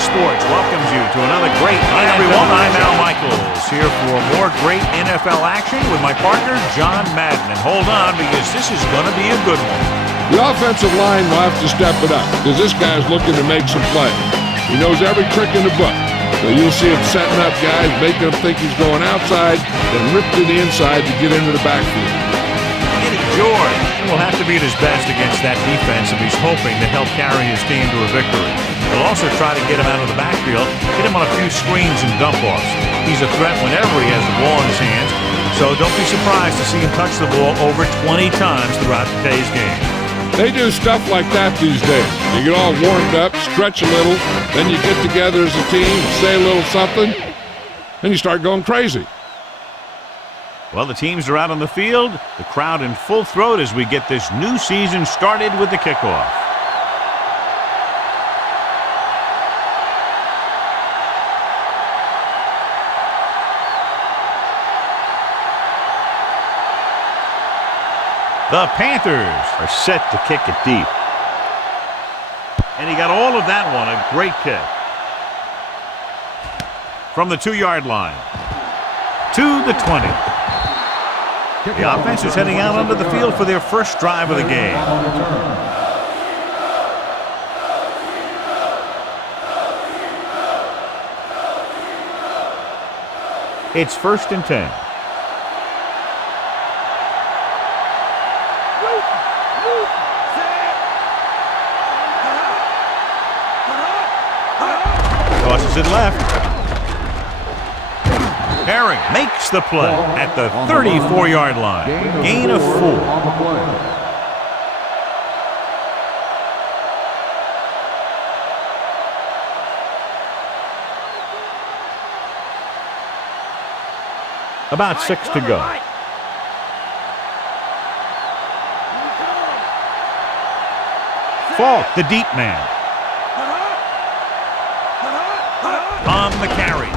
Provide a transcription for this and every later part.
Sports welcomes you to another great Hi, everyone. I'm Al Michaels, here for more great NFL action with my partner, John Madden. And hold on, because this is going to be a good one. The offensive line will have to step it up, because this guy's looking to make some plays. He knows every trick in the book. So you'll see him setting up guys, making them think he's going outside, then rip to the inside to get into the backfield. George will have to be at his best against that defense if he's hoping to help carry his team to a victory. He'll also try to get him out of the backfield, get him on a few screens and dump-offs. He's a threat whenever he has the ball in his hands, so don't be surprised to see him touch the ball over 20 times throughout today's game. They do stuff like that these days. You get all warmed up, stretch a little, then you get together as a team, say a little something, and you start going crazy. Well, the teams are out on the field, the crowd in full throat as we get this new season started with the kickoff. The Panthers are set to kick it deep. And he got all of that one, a great kick. From the 2-yard line to the 20. The offense is heading out onto the field for their first drive of the game. It's 1st and 10. Tosses it left. Herring makes the play at the 34-yard line. Gain of 4. About 6 to go. Falk, the deep man. On the carry.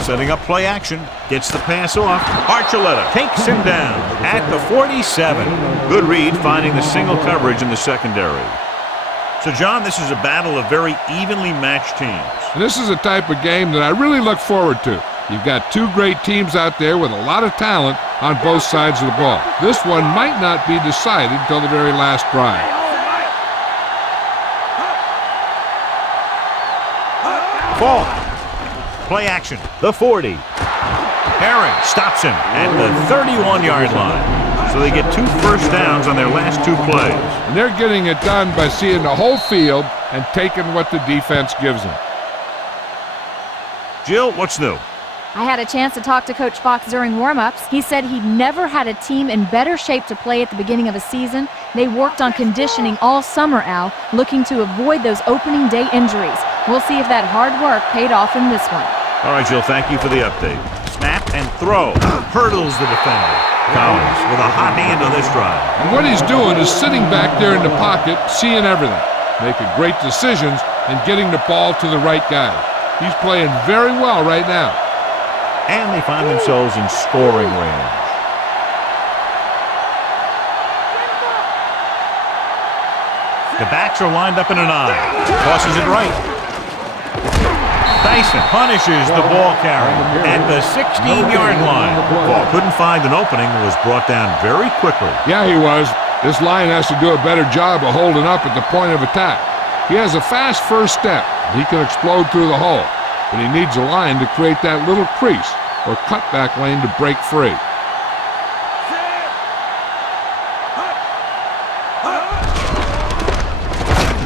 Setting up play action, gets the pass off. Archuleta takes him down at the 47. Good read, finding the single coverage in the secondary. So, John, this is a battle of very evenly matched teams. This is a type of game that I really look forward to. You've got two great teams out there with a lot of talent on both sides of the ball. This one might not be decided until the very last drive. Falk. Play action, the 40. Herring stops him at the 31-yard line. So they get 2 first downs on their last 2 plays. And they're getting it done by seeing the whole field and taking what the defense gives them. Jill, what's new? I had a chance to talk to Coach Fox during warm-ups. He said he'd never had a team in better shape to play at the beginning of a season. They worked on conditioning all summer, Al, looking to avoid those opening day injuries. We'll see if that hard work paid off in this one. All right, Jill, thank you for the update. Snap and throw. Hurdles the defender. Collins with a hot hand on this drive. And what he's doing is sitting back there in the pocket, seeing everything, making great decisions, and getting the ball to the right guy. He's playing very well right now. And they find themselves in scoring range. The backs are lined up in an eye. Tosses it right. Dyson punishes the ball carrier at the 16-yard line. Ball couldn't find an opening and was brought down very quickly. Yeah, he was. This line has to do a better job of holding up at the point of attack. He has a fast first step. He can explode through the hole. But he needs a line to create that little crease or cutback lane to break free.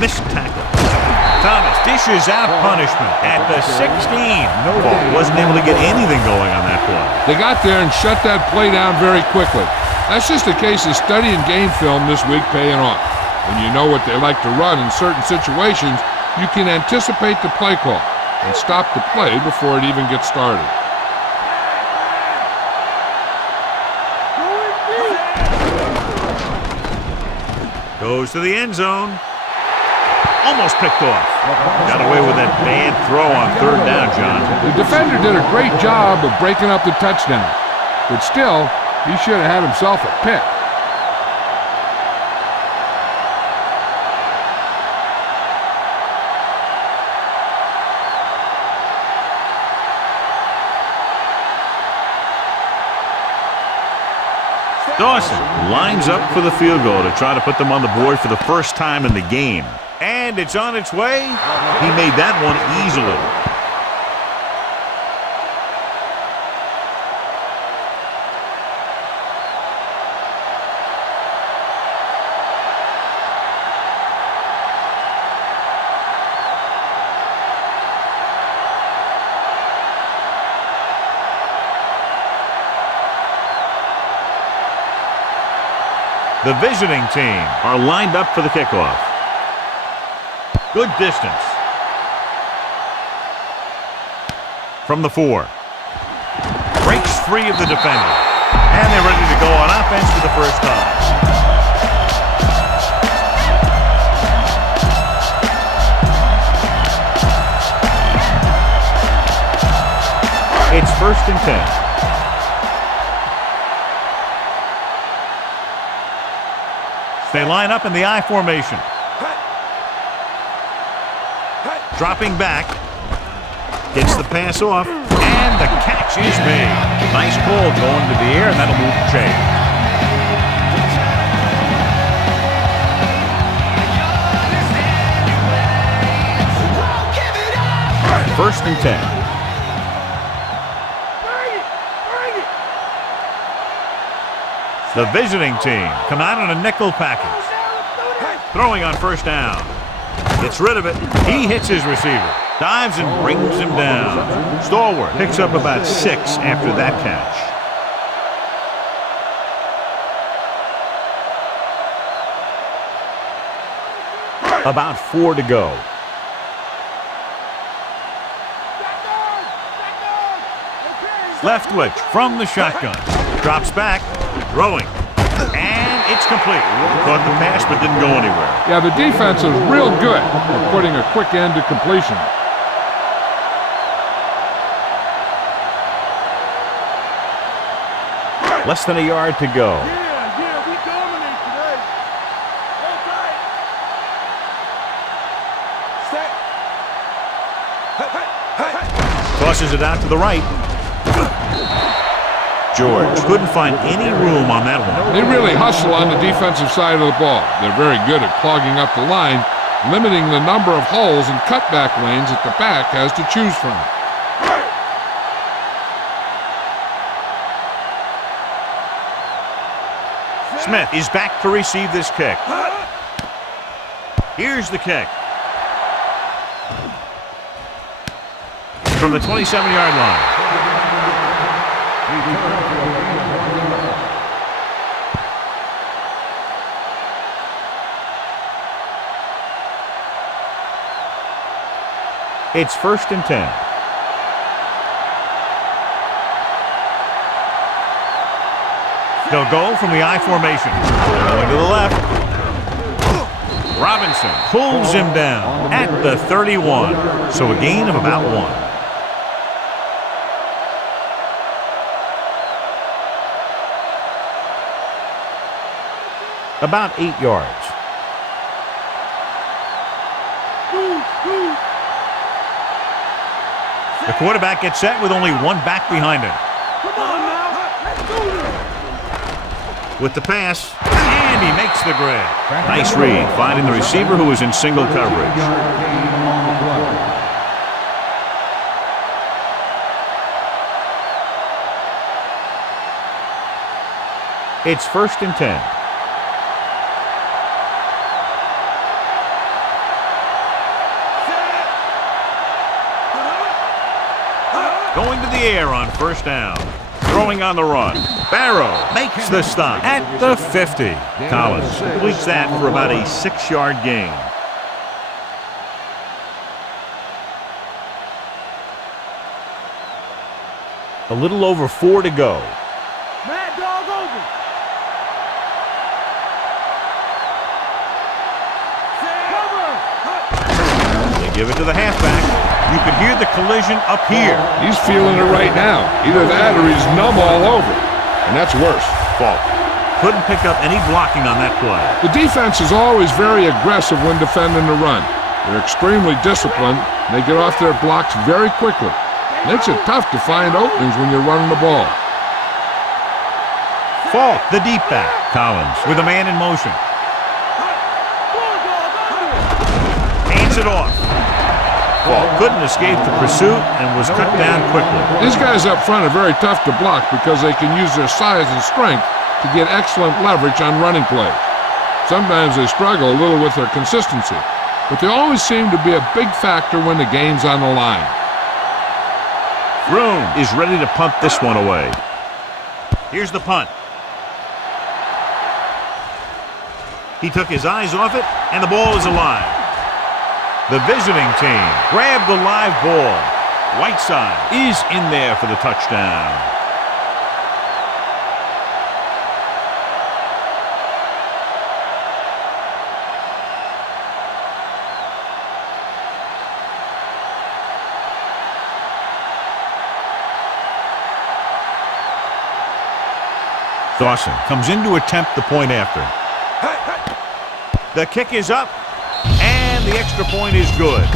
Missed tackle. Thomas dishes out punishment at the 16. Ball wasn't able to get anything going on that play. They got there and shut that play down very quickly. That's just a case of studying game film this week paying off. When you know what they like to run in certain situations, you can anticipate the play call and stop the play before it even gets started. Goes to the end zone. Almost picked off. Got away with that bad throw on 3rd down, John. The defender did a great job of breaking up the touchdown, but still, he should have had himself a pick. Dawson lines up for the field goal to try to put them on the board for the first time in the game. And it's on its way. He made that one easily. The visiting team are lined up for the kickoff. Good distance. From the 4. Breaks free of the defender. And they're ready to go on offense for the first time. It's 1st and 10. They line up in the I formation. Dropping back. Gets the pass off. And the catch is made. Nice ball going to the air, and that'll move the chain. First and 10. The visiting team come out on a nickel package. Throwing on first down. Gets rid of it. He hits his receiver. Dives and brings him down. Stalwart picks up about 6 after that catch. About 4 to go. Leftwich from the shotgun. Drops back. Throwing. And it's complete. Caught the pass but didn't go anywhere. Yeah, the defense is real good at putting a quick end to completion. Less than a yard to go. Yeah, we dominate today. Okay. Tosses it out to the right. George couldn't find any room on that one. They really hustle on the defensive side of the ball. They're very good at clogging up the line, limiting the number of holes and cutback lanes that the back has to choose from. Smith is back to receive this kick. Here's the kick. From the 27-yard line. It's 1st and 10. They'll go from the I formation. Going to the left. Robinson pulls him down at the 31. So a gain of about 1. About 8 yards. The quarterback gets set with only one back behind him. Come on now. Let's do this. With the pass, and he makes the grab. Nice read, finding the receiver who is in single coverage. It's 1st and 10. Going to the air on first down. Throwing on the run. Barrow makes the stop at the 50. Collins completes that for about a 6-yard gain. A little over 4 to go. Mad dog over. They give it to the halfback. You can hear the collision up here. He's feeling it right now. Either that or he's numb all over. And that's worse. Fault. Couldn't pick up any blocking on that play. The defense is always very aggressive when defending the run. They're extremely disciplined. They get off their blocks very quickly. Makes it tough to find openings when you're running the ball. Falk, the deep back. Collins with a man in motion. Hands it off. Falk couldn't escape the pursuit and was cut down quickly. These guys up front are very tough to block because they can use their size and strength to get excellent leverage on running plays. Sometimes they struggle a little with their consistency, but they always seem to be a big factor when the game's on the line. Room is ready to punt this one away. Here's the punt. He took his eyes off it, and the ball is alive. The visiting team grabbed the live ball. Whiteside is in there for the touchdown. Dawson comes in to attempt the point after. The kick is up, and the extra point is good.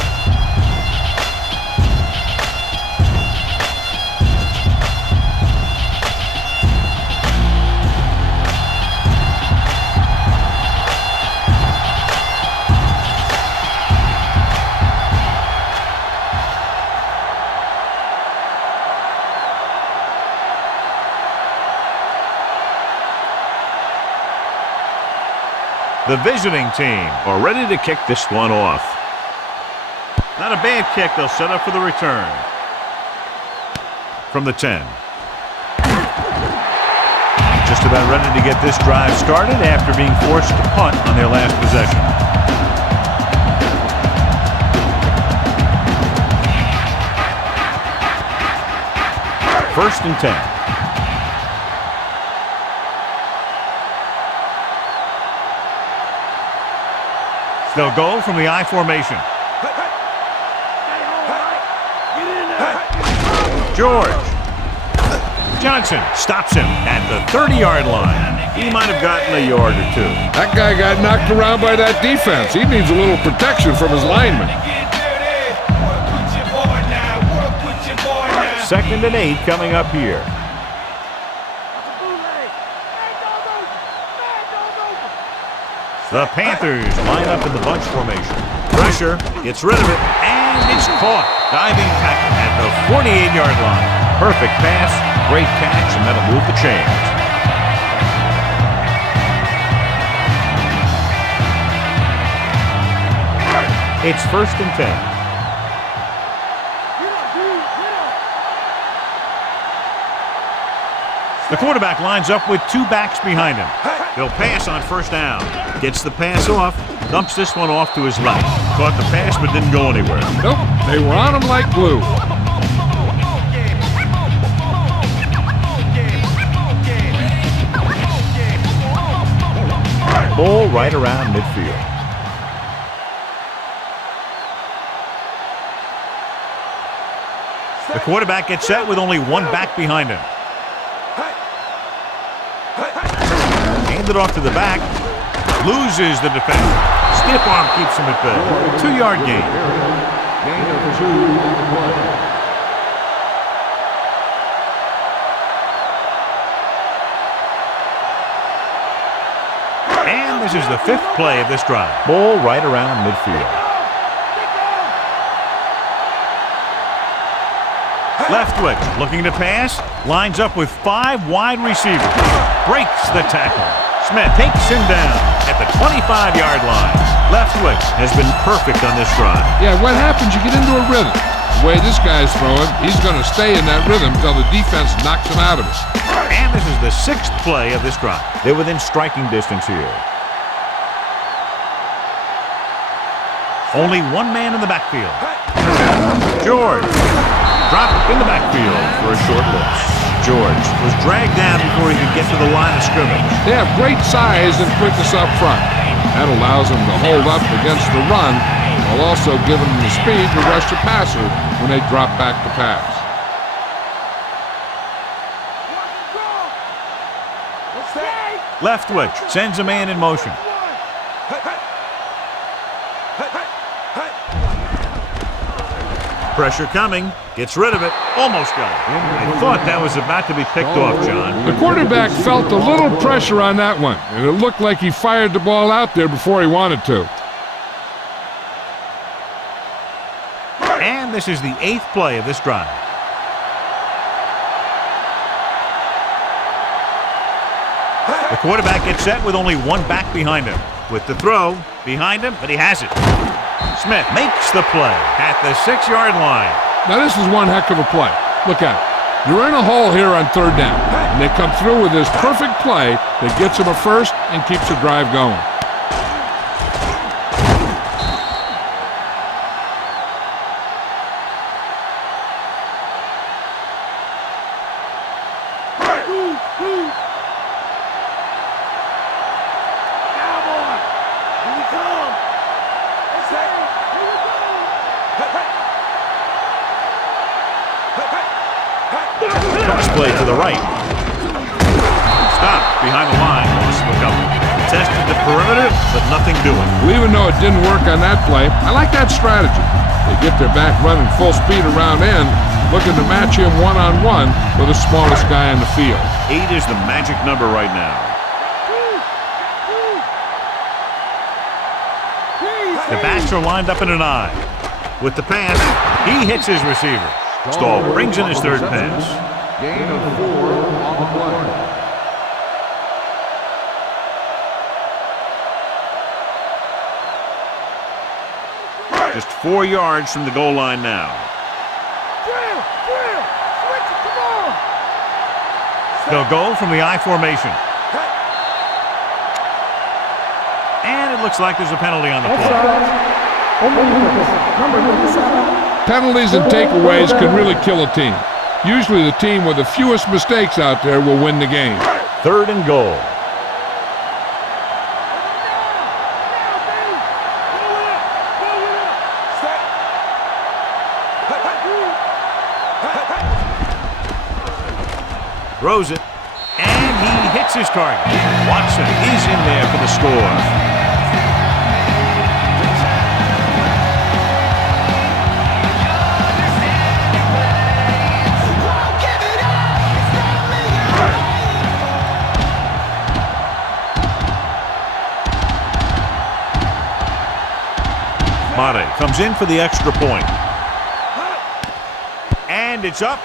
The visiting team are ready to kick this one off. Not a bad kick. They'll set up for the return. From the 10. Just about ready to get this drive started after being forced to punt on their last possession. First and 10. They'll go from the I formation. George. Johnson stops him at the 30-yard line. He might have gotten a yard or two. That guy got knocked around by that defense. He needs a little protection from his linemen. 2nd and 8 coming up here. The Panthers line up in the bunch formation. Pressure, gets rid of it, and it's caught. Diving tackle at the 48-yard line. Perfect pass, great catch, and that'll move the chains. It's 1st and 10. The quarterback lines up with two backs behind him. They'll pass on 1st down. Gets the pass off, dumps this one off to his left. Caught the pass but didn't go anywhere. Nope, they were on him like glue. Ball right around midfield. The quarterback gets set with only one back behind him. Handed off to the back. Loses the defender. Stiff arm keeps him at bay. 2-yard gain. And this is the 5th play of this drive. Ball right around midfield. Leftwich looking to pass. Lines up with 5 wide receivers. Breaks the tackle. Smith takes him down at the 25-yard line. Leftwich has been perfect on this drive. Yeah, what happens? You get into a rhythm. The way this guy's throwing, he's going to stay in that rhythm until the defense knocks him out of it. And this is the 6th play of this drive. They're within striking distance here. Only one man in the backfield. George. Drop in the backfield for a short loss. George was dragged down before he could get to the line of scrimmage. They have great size and quickness up front. That allows them to hold up against the run while also giving them the speed to rush the passer when they drop back to pass. Leftwich sends a man in motion. Pressure coming. Gets rid of it. Almost got it. I thought that was about to be picked off, John. The quarterback felt a little pressure on that one, and it looked like he fired the ball out there before he wanted to. And this is the 8th play of this drive. The quarterback gets set with only one back behind him. With the throw behind him, but he has it. Smith makes the play at the 6-yard line. Now this is one heck of a play. Look at it. You're in a hole here on 3rd down, and they come through with this perfect play that gets them a first and keeps the drive going. Play to the right. Stop behind the line. Lost a couple. Tested the perimeter, but nothing doing. Well, even though it didn't work on that play, I like that strategy. They get their back running full speed around end, looking to match him one-on-one with the smallest guy on the field. 8 is the magic number right now. The backs are lined up in an eye. With the pass, he hits his receiver. Stahl brings in his 3rd pass. Gain of 4 on the play. Just 4 yards from the goal line now. Drill! Switch it, come on! They'll go from the I formation. And it looks like there's a penalty on the play. Penalties and takeaways can really kill a team. Usually the team with the fewest mistakes out there will win the game. 3rd and goal. Throws it, and he hits his target. Watson is in there for the score. Madden comes in for the extra point. And it's up.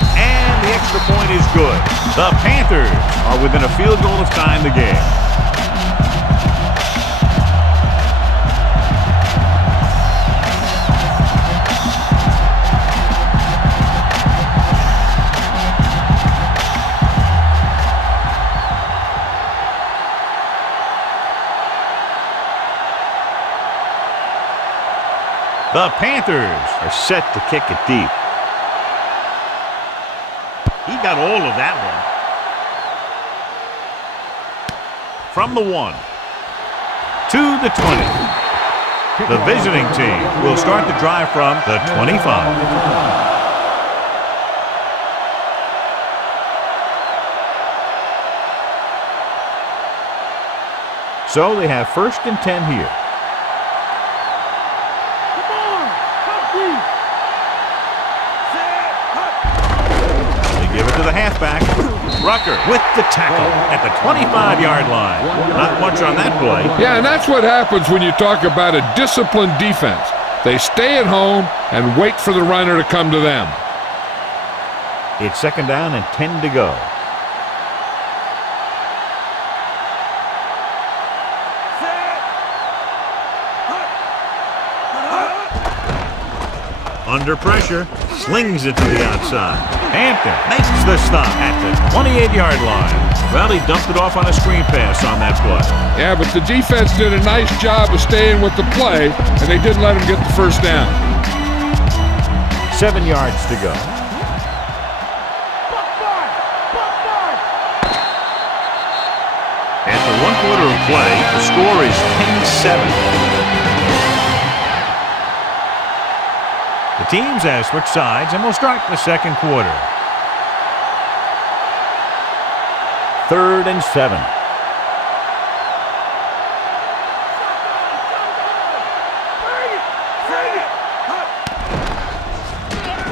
And the extra point is good. The Panthers are within a field goal of tying the game. The Panthers are set to kick it deep. He got all of that one. From the 1 to the 20. The visiting team will start the drive from the 25. So they have 1st and 10 here. To the halfback. Rucker with the tackle at the 25-yard line. Not much on that play. Yeah, and that's what happens when you talk about a disciplined defense. They stay at home and wait for the runner to come to them. It's 2nd down and 10 to go. Under pressure, slings it to the outside. Hampton makes the stop at the 28-yard line. Well, he dumped it off on a screen pass on that play. Yeah, but the defense did a nice job of staying with the play, and they didn't let him get the 1st down. 7 yards to go. After 1 quarter of play, the score is 10-7. The teams have switched sides and will start the 2nd quarter. 3rd and 7.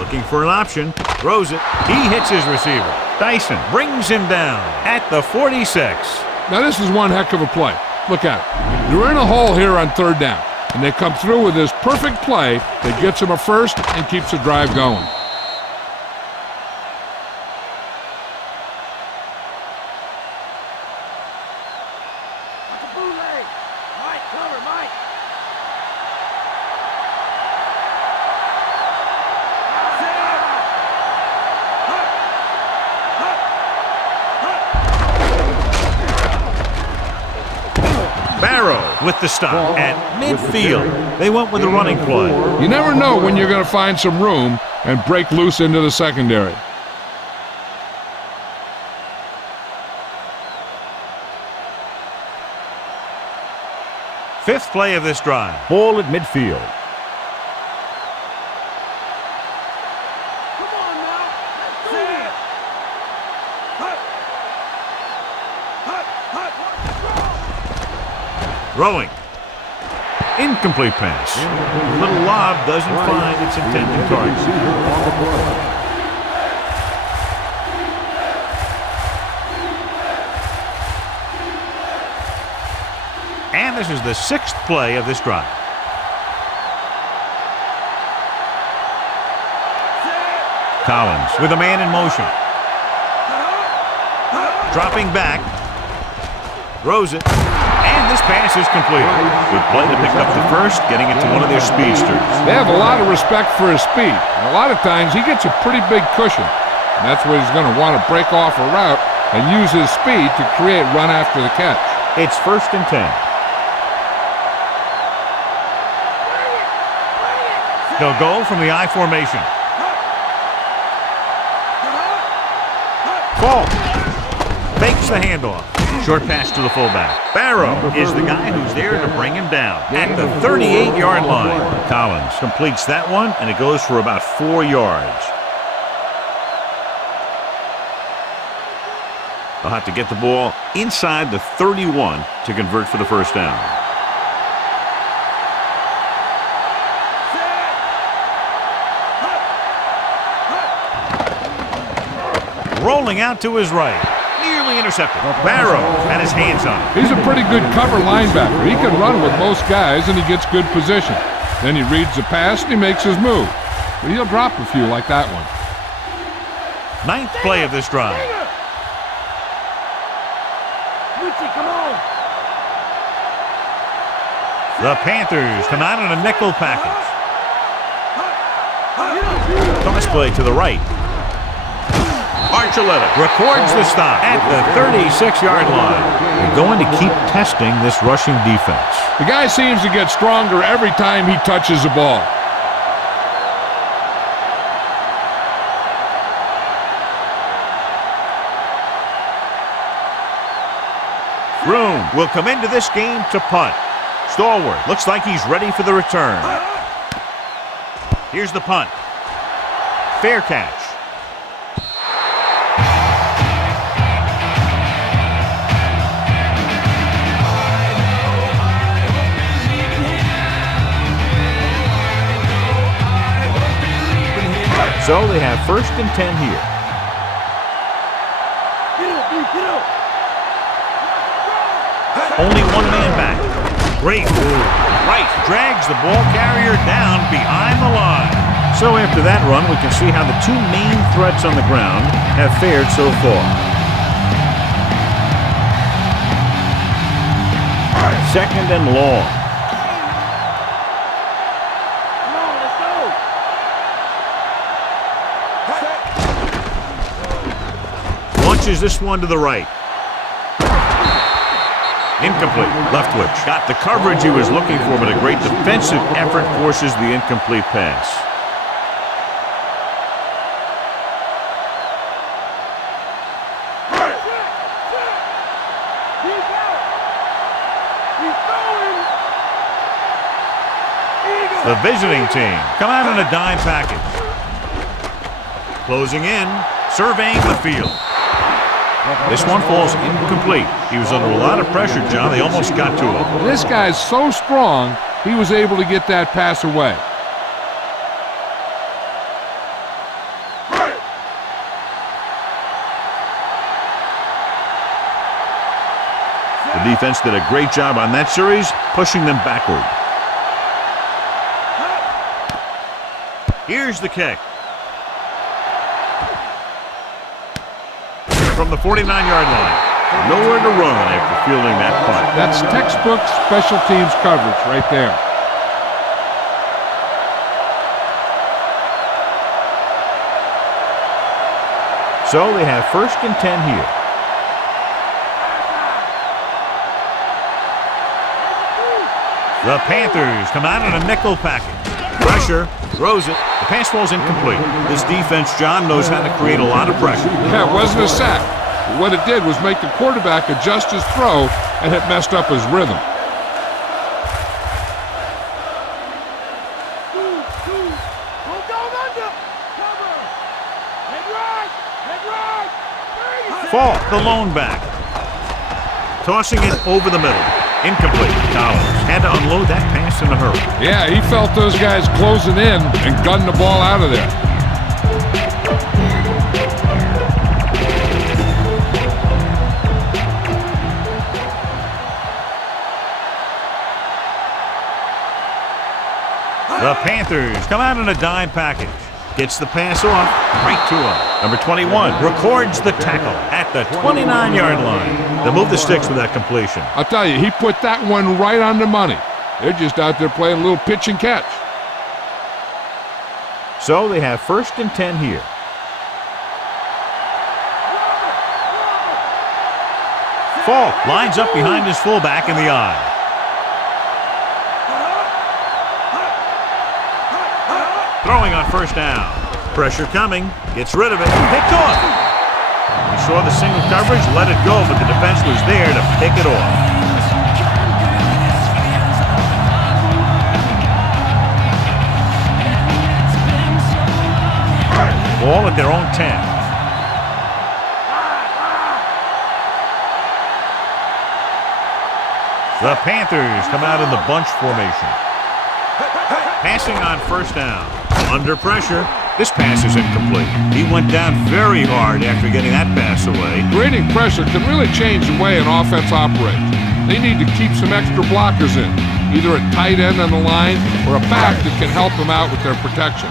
Looking for an option. Throws it. He hits his receiver. Dyson brings him down at the 46. Now this is one heck of a play. Look at it. They're in a hole here on third down, and they come through with this perfect play that gets them a first and keeps the drive going. With the stop at midfield. They went with the running play. You never know when you're going to find some room and break loose into the secondary. Fifth play of this drive. Ball at midfield. Come on now. Let's do it. Throwing. Incomplete pass. The little lob doesn't find its intended target. And this is the sixth play of this drive. Collins with a man in motion. Dropping back. Throws it. And this pass is completed. Good play to pick up the first, getting it to one of their speedsters. They have a lot of respect for his speed. And a lot of times he gets a pretty big cushion. And that's where he's going to want to break off a route and use his speed to create run after the catch. It's 1st and 10. They'll go from the I formation. Ball. Fakes the handoff. Short pass to the fullback. Barrow is the guy who's there to bring him down at the 38-yard line. Collins completes that one, and it goes for about 4 yards. They'll have to get the ball inside the 31 to convert for the first down. Rolling out to his right. Nearly intercepted. Barrow had his hands on it. He's a pretty good cover linebacker. He can run with most guys, and he gets good position. Then he reads the pass, and he makes his move. But he'll drop a few like that one. Ninth play of this drive. Come on. The Panthers come out in a nickel package. Toss play to the right. Archuleta records the stop at the 36-yard line. They're going to keep testing this rushing defense. The guy seems to get stronger every time he touches the ball. Room will come into this game to punt. Stallworth looks like he's ready for the return. Here's the punt. Fair catch. So they have 1st and 10 here. Only one man back. Great move. Right drags the ball carrier down behind the line. So after that run, we can see how the two main threats on the ground have fared so far. 2nd and long. Launches this one to the right. Incomplete. Leftwich got the coverage he was looking for, but a great defensive effort forces the incomplete pass. The visiting team come out in a dime package. Closing in, surveying the field. This one falls incomplete. He was under a lot of pressure, John. They almost got to him. This guy's so strong, he was able to get that pass away. defense did a great job on that series, pushing them backward. Here's the kick. From the 49-yard line. Nowhere to run after fielding that punt. That's textbook special teams coverage right there. So they have 1st and 10 here. The Panthers come out in a nickel package. Pressure, throws it. The pass falls incomplete. This defense, John, knows how to create a lot of pressure. Yeah, it wasn't a sack. But what it did was make the quarterback adjust his throw, and it messed up his rhythm. Fall, the lone back. Tossing it over the middle. Incomplete. Collins had to unload that pass in a hurry. Yeah, he felt those guys closing in and gunned the ball out of there. The Panthers come out in a dime package. Gets the pass off, right to him. Number 21 records the tackle at the 29-yard line. They move the sticks with that completion. I'll tell you, he put that one right on the money. They're just out there playing a little pitch and catch. So they have 1st and 10 here. Fall lines up behind his fullback in the eye. Throwing on 1st down. Pressure coming. Gets rid of it. Picked off. He saw the single coverage, let it go, but the defense was there to pick it off. Ball at their own 10. The Panthers come out in the bunch formation. Passing on 1st down. Under pressure. This pass is incomplete. He went down very hard after getting that pass away. Creating pressure can really change the way an offense operates. They need to keep some extra blockers in, either a tight end on the line or a back that can help them out with their protection.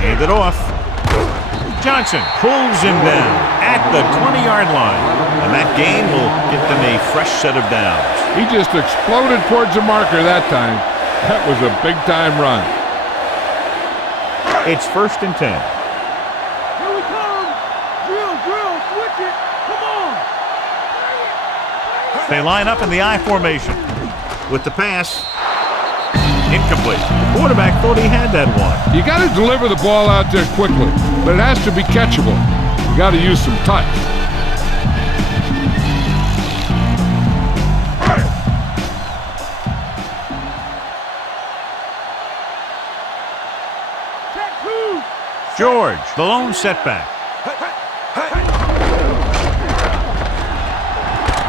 Hand it off. Johnson pulls him down at the 20-yard line. And that gain will get them a fresh set of downs. He just exploded towards the marker that time. That was a big-time run. It's 1st and 10. Here we come. Drill, switch it. Come on. They line up in the I formation. With the pass. Incomplete. The quarterback thought he had that one. You got to deliver the ball out there quickly, but it has to be catchable. You got to use some touch. George, the lone setback.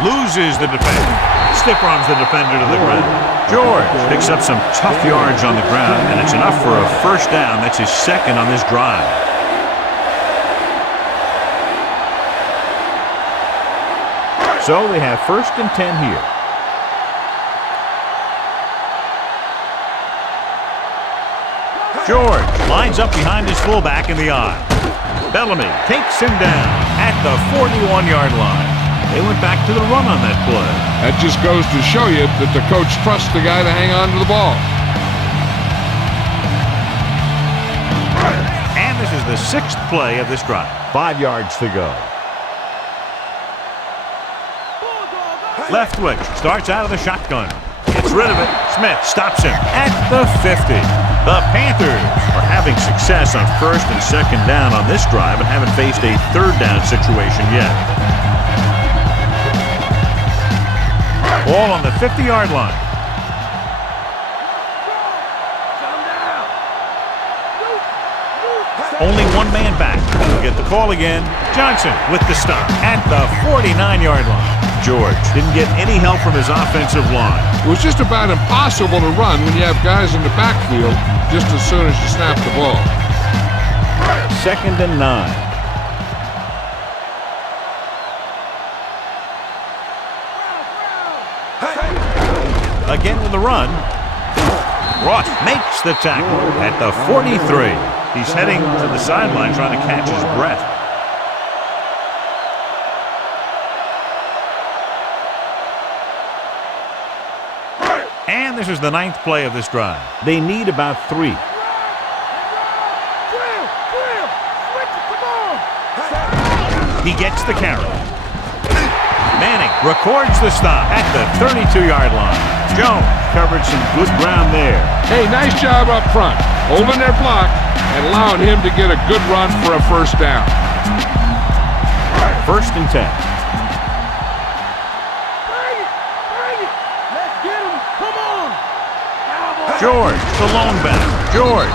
Loses the defender. Stiff arms the defender to the ground. George picks up some tough yards on the ground, and it's enough for a 1st down. That's his 2nd on this drive. So they have 1st and 10 here. George lines up behind his fullback in the I. Bellamy takes him down at the 41-yard line. They went back to the run on that play. That just goes to show you that the coach trusts the guy to hang on to the ball. And this is the 6th play of this drive. 5 yards to go. Leftwich starts out of the shotgun. Gets rid of it. Smith stops him at the 50. The Panthers are having success on 1st and 2nd down on this drive and haven't faced a 3rd down situation yet. Ball on the 50-yard line. Only one man back. get the call again. Johnson with the stop at the 49-yard line. George didn't get any help from his offensive line. It was just about impossible to run when you have guys in the backfield just as soon as you snap the ball. 2nd and 9. Again with the run. Ross makes the tackle at the 43. He's heading to the sideline trying to catch his breath. And this is the 9th play of this drive. They need about 3. He gets the carry. Manning records the stop at the 32-yard line. Jones covered some good ground there. Hey, nice job up front, holding their block and allowing him to get a good run for a first down. 1st and 10. Let's get him. Come on. George, the lone back. George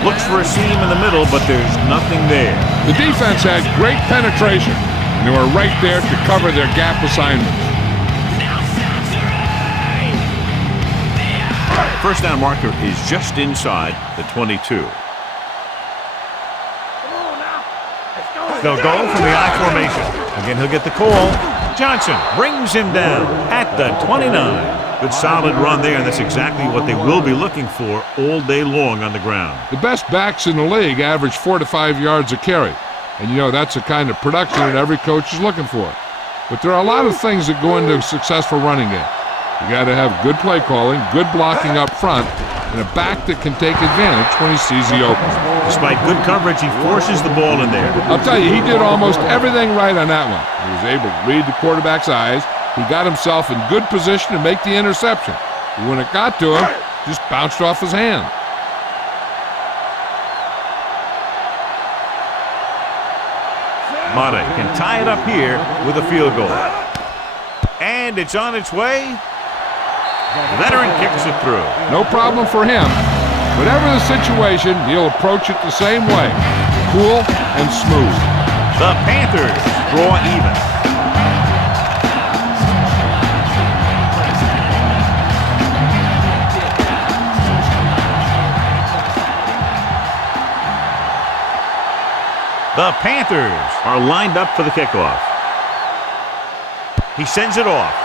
looks for a seam in the middle, but there's nothing there. The defense had great penetration, and they were right there to cover their gap assignments. First down marker is just inside the 22. They'll go from the I formation. Again, he'll get the call. Johnson brings him down at the 29. Good solid run there, and that's exactly what they will be looking for all day long on the ground. The best backs in the league average 4 to 5 yards a carry. And you know that's the kind of production that every coach is looking for. But there are a lot of things that go into a successful running game. You got to have good play calling, good blocking up front, and a back that can take advantage when he sees the open. Despite good coverage, he forces the ball in there. I'll tell you, he did almost everything right on that one. He was able to read the quarterback's eyes. He got himself in good position to make the interception. But when it got to him, just bounced off his hand. Mate can tie it up here with a field goal. And it's on its way. Veteran kicks it through. No problem for him. Whatever the situation, he'll approach it the same way. Cool and smooth. The Panthers draw even. The Panthers are lined up for the kickoff. He sends it off.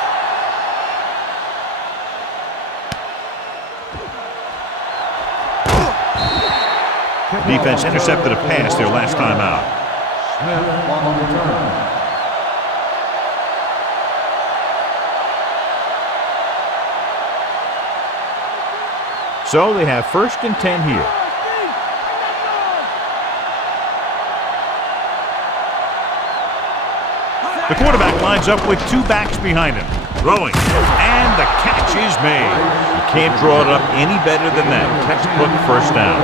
Defense intercepted a pass their last time out. Smith on the return. So they have 1st and 10 here. The quarterback lines up with 2 backs behind him. Throwing. And the catch is made. You can't draw it up any better than that. Textbook first down.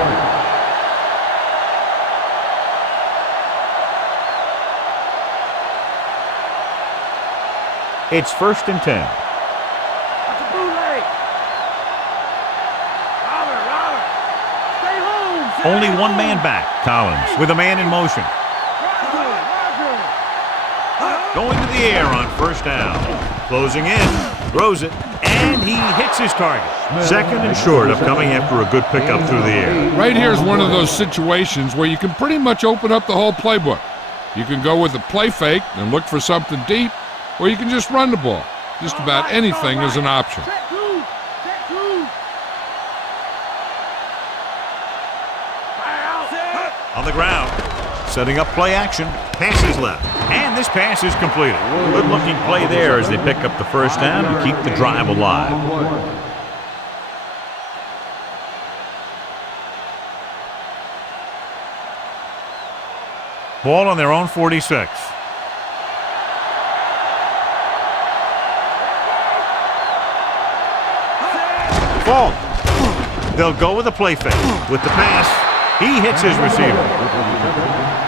It's 1st and 10. Only one man back. Collins with a man in motion. Going to the air on 1st down. Closing in. Throws it. And he hits his target. 2nd and short of coming after a good pickup through the air. Right here is one of those situations where you can pretty much open up the whole playbook. You can go with a play fake and look for something deep, or you can just run the ball. Just about anything is an option. On the ground, setting up play action, passes left, and this pass is completed. Good-looking play there as they pick up the 1st down and keep the drive alive. Ball on their own 46. Ball. They'll go with a play fake. With the pass, he hits his receiver.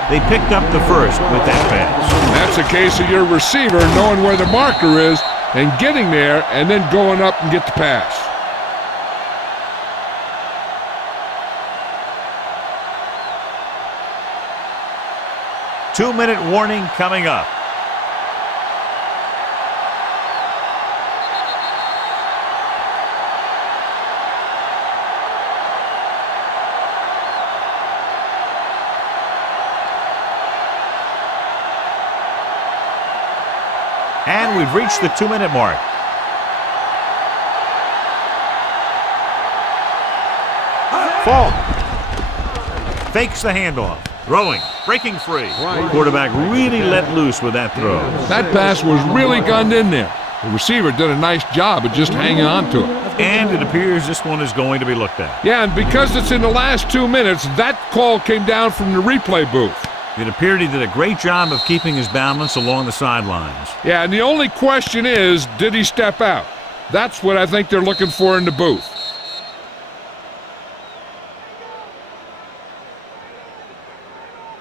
They picked up the 1st with that pass. That's a case of your receiver knowing where the marker is and getting there and then going up and get the pass. 2-minute warning coming up. And we've reached the 2-minute mark. Fall. Fakes the handoff. Throwing. Breaking free. Quarterback really let loose with that throw. That pass was really gunned in there. The receiver did a nice job of just hanging on to it. And it appears this one is going to be looked at. Yeah, and because it's in the last 2 minutes, that call came down from the replay booth. It appeared he did a great job of keeping his balance along the sidelines. Yeah, and the only question is, did he step out? That's what I think they're looking for in the booth.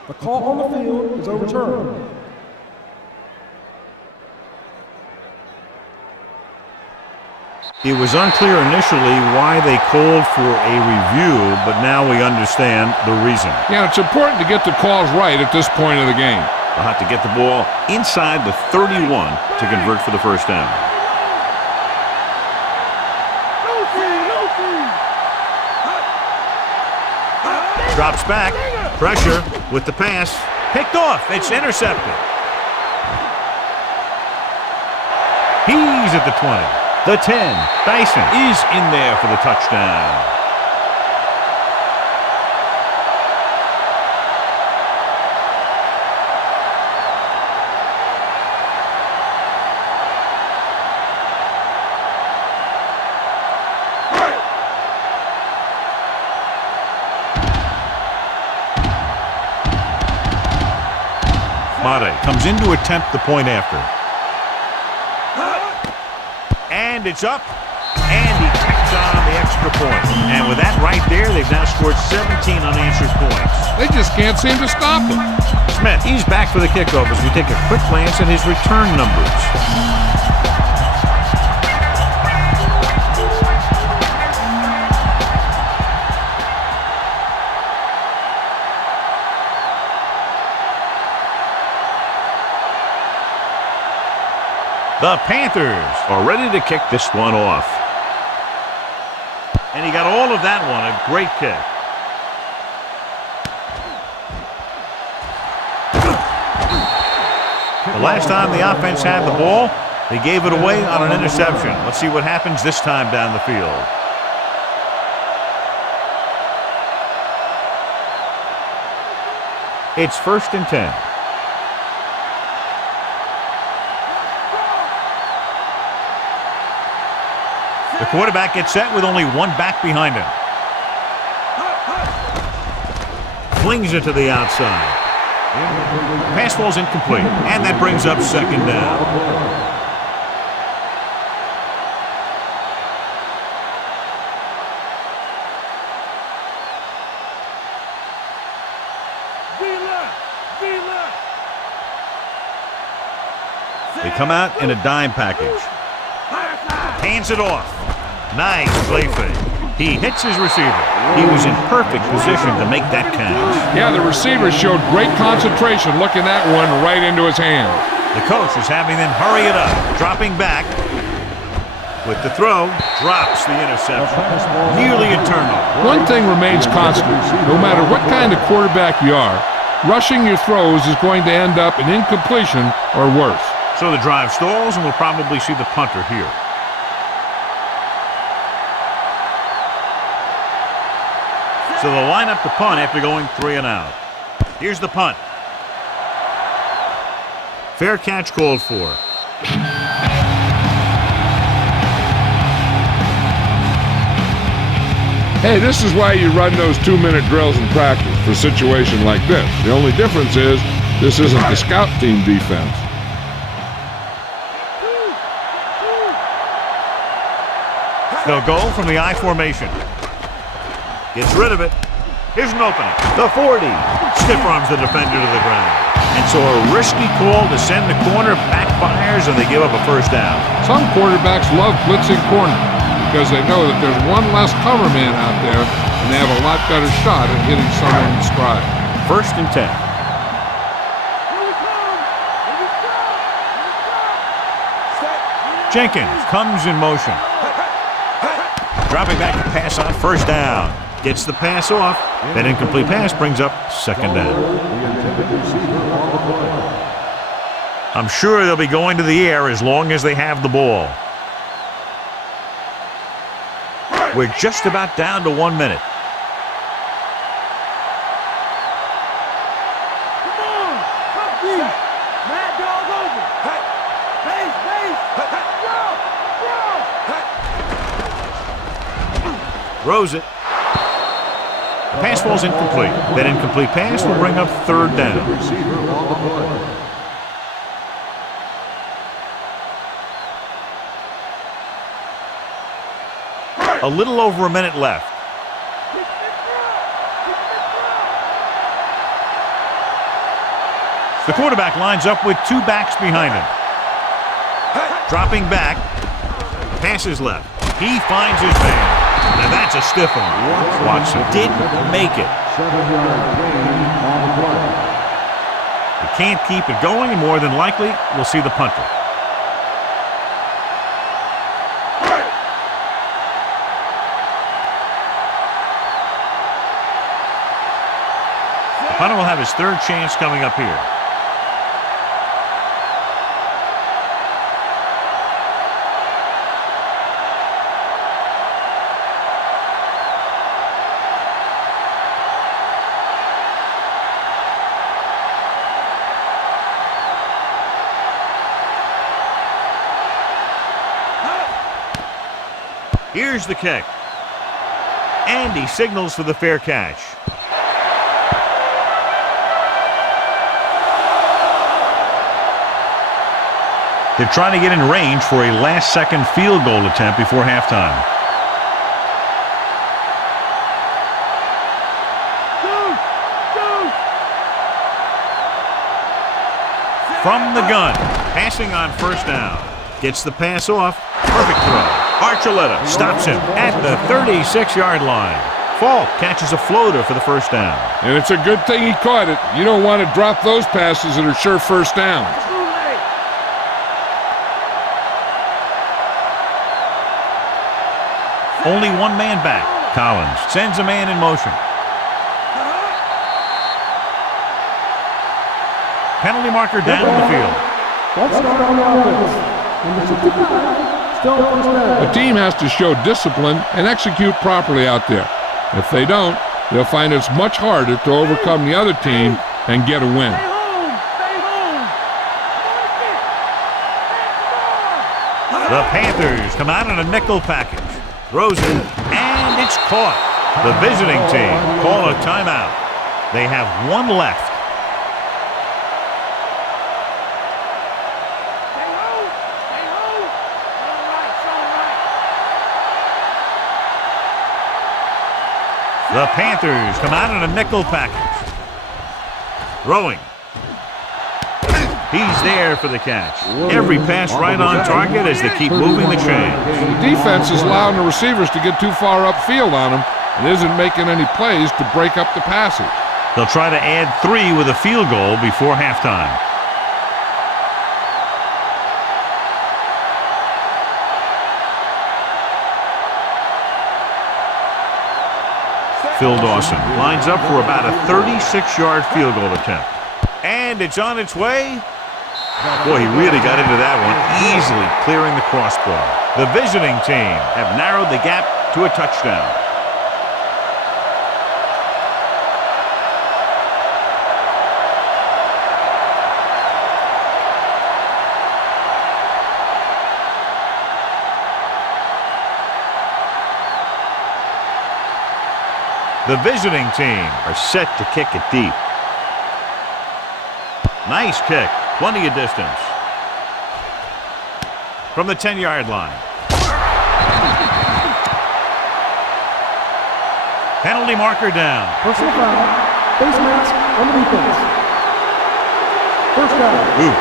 The call on the field is overturned. It was unclear initially why they called for a review, but now we understand the reason. Yeah, it's important to get the calls right at this point of the game. They'll have to get the ball inside the 31 to convert for the first down. Drops back. Pressure with the pass. Picked off. It's intercepted. He's at the 20. The 10. Dyson is in there for the touchdown. Madden comes in to attempt the point after. And it's up. And he tacks on the extra point. And with that right there, they've now scored 17 unanswered points. They just can't seem to stop him. Smith, he's back for the kickoff as we take a quick glance at his return numbers. The Panthers are ready to kick this one off. And he got all of that one. A great kick. The last time the offense had the ball, they gave it away on an interception. Let's see what happens this time down the field. It's 1st and 10. The quarterback gets set with only one back behind him. Flings it to the outside. Pass ball's incomplete, and that brings up 2nd down. They come out in a dime package. Hands it off. Nice play fake. He hits his receiver. He was in perfect position to make that count. Yeah, the receiver showed great concentration looking that one right into his hand. The coach is having them hurry it up. Dropping back. With the throw, drops the interception. Nearly a turnover. One thing remains constant. No matter what kind of quarterback you are, rushing your throws is going to end up in incompletion or worse. So the drive stalls, and we'll probably see the punter here. So they'll line up the punt after going 3 and out. Here's the punt. Fair catch called for. Hey, this is why you run those 2-minute drills in practice for a situation like this. The only difference is this isn't the scout team defense. They'll go from the I formation. Gets rid of it. Here's an opening. The 40. Stiff arms the defender to the ground. And so a risky call to send the corner backfires, and they give up a first down. Some quarterbacks love blitzing corner because they know that there's one less cover man out there, and they have a lot better shot at hitting someone in stride. 1st and 10. Jenkins comes in motion. Dropping back to pass on first down. Gets the pass off. That incomplete pass brings up second down. I'm sure they'll be going to the air as long as they have the ball. We're just about down to 1 minute. Throws it. The pass falls incomplete. That incomplete pass will bring up third down. A little over a minute left. The quarterback lines up with two backs behind him. Dropping back. Passes left. He finds his man. Now that's a stiff one. Watson didn't make it. He can't keep it going, and more than likely, we'll see the punter. The punter will have his third chance coming up here. Here's the kick. And he signals for the fair catch. They're trying to get in range for a last-second field goal attempt before halftime. From the gun, passing on first down. Gets the pass off. Perfect throw. Archuleta stops him at the 36-yard line. Falk catches a floater for the first down. And it's a good thing he caught it. You don't want to drop those passes that are sure first downs. Only one man back. Collins sends a man in motion. Penalty marker down the field. Let's start on offense. The team has to show discipline and execute properly out there. If they don't, they'll find it's much harder to overcome the other team and get a win. The Panthers come out in a nickel package. Throws it, and it's caught. The visiting team call a timeout. They have one left. The Panthers come out in a nickel package. Throwing. He's there for the catch. Every pass right on target as they keep moving the chains. The defense is allowing the receivers to get too far upfield on him and isn't making any plays to break up the passes. They'll try to add 3 with a field goal before halftime. Phil Dawson lines up for about a 36-yard field goal attempt. And it's on its way. Boy, he really got into that one, easily clearing the crossbar. The visiting team have narrowed the gap to a touchdown. The visiting team are set to kick it deep. Nice kick. Plenty of distance. From the 10-yard line. Penalty marker down. Personal foul. Face mask on the defense. First down. Ooh,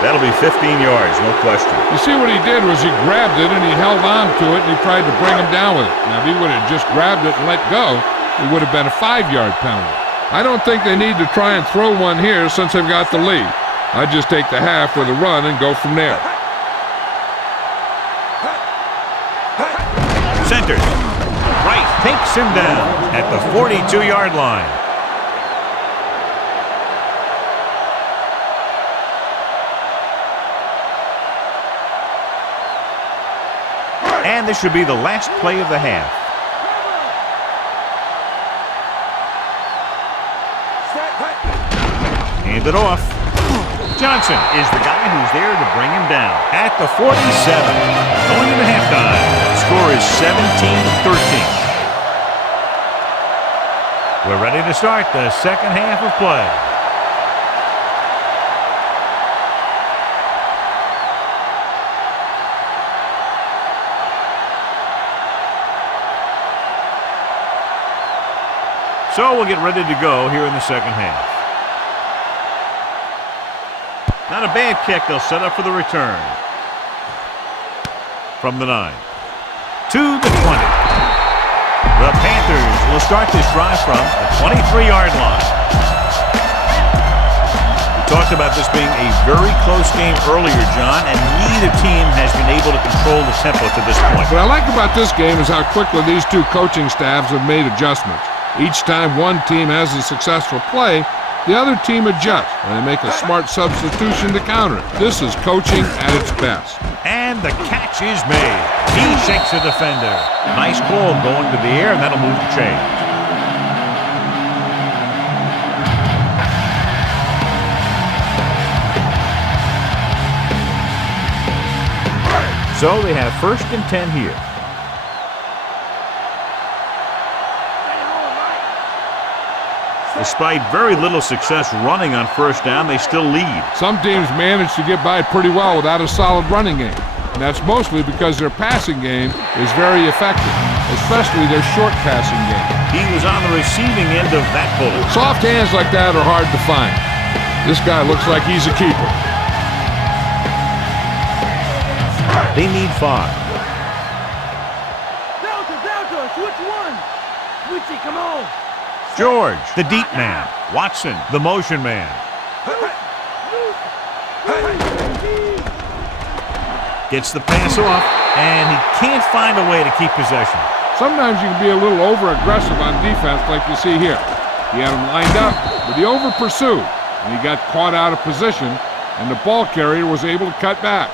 that'll be 15 yards, no question. You see what he did was he grabbed it and he held on to it and he tried to bring him down with it. Now, if he would have just grabbed it and let go, it would have been a 5-yard penalty. I don't think they need to try and throw one here since they've got the lead. I'd just take the half with a run and go from there. Panthers. Right takes him down at the 42-yard line. And this should be the last play of the half. Hand it off. Johnson is the guy who's there to bring him down at the 47. Going into halftime, the score is 17-13. We're ready to start the second half of play. So we'll get ready to go here in the second half. Not a bad kick. They'll set up for the return. From the 9 to the 20. The Panthers will start this drive from the 23-yard line. We talked about this being a very close game earlier, John, and neither team has been able to control the tempo to this point. What I like about this game is how quickly these two coaching staffs have made adjustments. Each time one team has a successful play, the other team adjusts, and they make a smart substitution to counter it. This is coaching at its best. And the catch is made. He shakes a defender. Nice call going to the air, and that'll move the chains. So they have 1st and 10 here. Despite very little success running on 1st down, they still lead. Some teams manage to get by pretty well without a solid running game. And that's mostly because their passing game is very effective, especially their short passing game. He was on the receiving end of that bullet. Soft hands like that are hard to find. This guy looks like he's a keeper. They need 5. Delta, switch one. Switch it, come on. George, the deep man. Watson, the motion man. Gets the pass off, and he can't find a way to keep possession. Sometimes you can be a little over-aggressive on defense like you see here. He had him lined up, but he over-pursued, and he got caught out of position, and the ball carrier was able to cut back.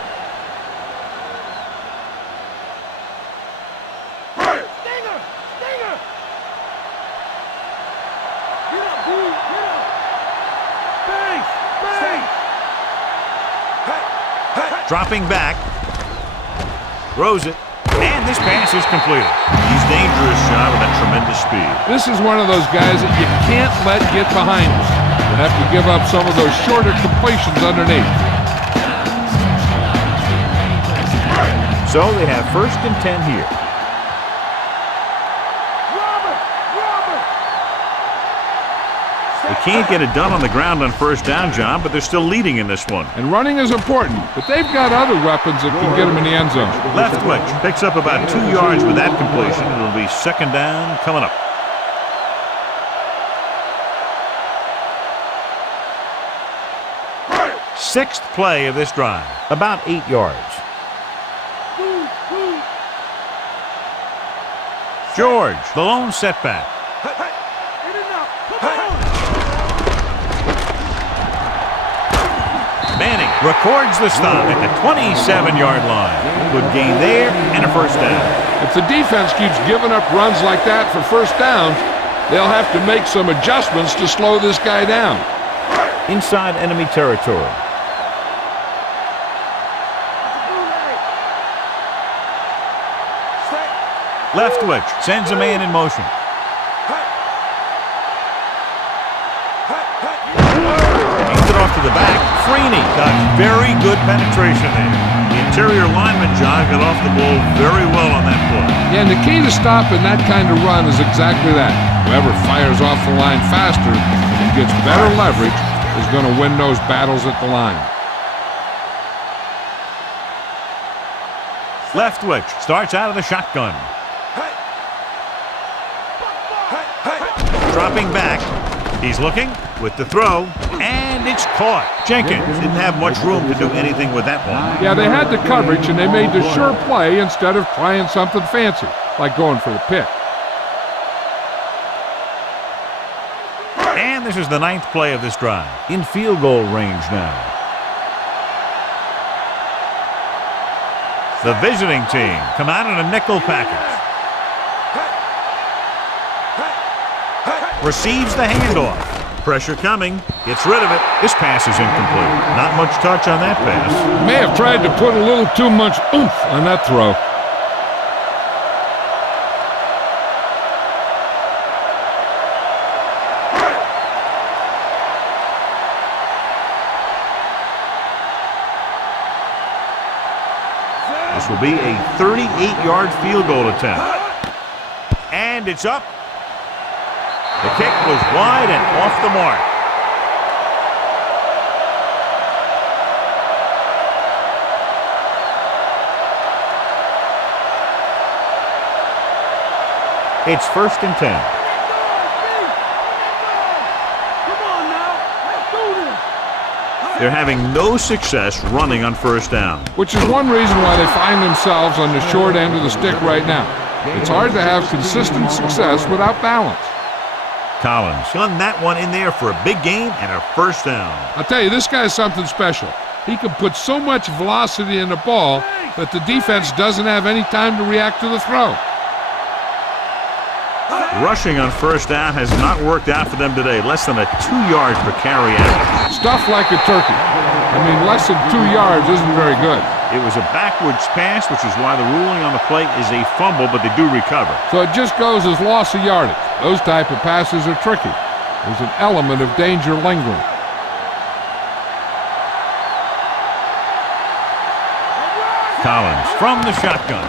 Dropping back, throws it, and this pass is completed. He's dangerous, John, with that tremendous speed. This is one of those guys that you can't let get behind you. You have to give up some of those shorter completions underneath. So they have 1st and 10 here. They can't get it done on the ground on 1st down, John, but they're still leading in this one. And running is important, but they've got other weapons that can get them in the end zone. Leftwich picks up about 2 yards with that completion. It'll be 2nd down coming up. Sixth play of this drive, about 8 yards. George, the lone setback. Manning records the stop at the 27-yard line. Good gain there and a 1st down. If the defense keeps giving up runs like that for 1st downs, they'll have to make some adjustments to slow this guy down. Inside enemy territory. Leftwich sends a man in motion. Hands it off to the back. Freeney got very good penetration there. The interior lineman, John, got off the ball very well on that play. Yeah, and the key to stopping that kind of run is exactly that. Whoever fires off the line faster and gets better leverage is going to win those battles at the line. Leftwich starts out of the shotgun. Dropping back. He's looking with the throw, and it's caught. Jenkins didn't have much room to do anything with that one. Yeah, they had the coverage, and they made the sure play instead of trying something fancy, like going for the pick. And this is the 9th play of this drive. In field goal range now. The visiting team come out in a nickel package. Receives the handoff. Pressure coming. Gets rid of it. This pass is incomplete. Not much touch on that pass. May have tried to put a little too much oomph on that throw. This will be a 38-yard field goal attempt. And it's up. The kick was wide and off the mark. It's 1st and 10. Come on now. Let's do this. They're having no success running on 1st down. Which is one reason why they find themselves on the short end of the stick right now. It's hard to have consistent success without balance. Collins done that one in there for a big gain and a 1st down. I'll tell you, this guy's something special. He can put so much velocity in the ball that the defense doesn't have any time to react to the throw. Rushing on 1st down has not worked out for them today. Less than a 2 yards per carry average. Stuff like a turkey. I mean, less than 2 yards isn't very good. It was a backwards pass, which is why the ruling on the play is a fumble, but they do recover. So it just goes as loss of yardage. Those type of passes are tricky. There's an element of danger lingering. Collins from the shotgun.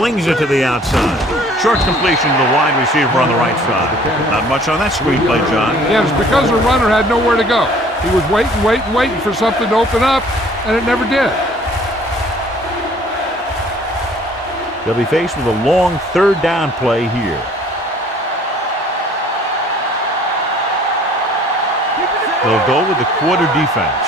Flings it to the outside. Short completion to the wide receiver on the right side. Not much on that screenplay, John. Yeah, it's because the runner had nowhere to go. He was waiting for something to open up, and it never did. They'll be faced with a long 3rd down play here. They'll go with the quarter defense.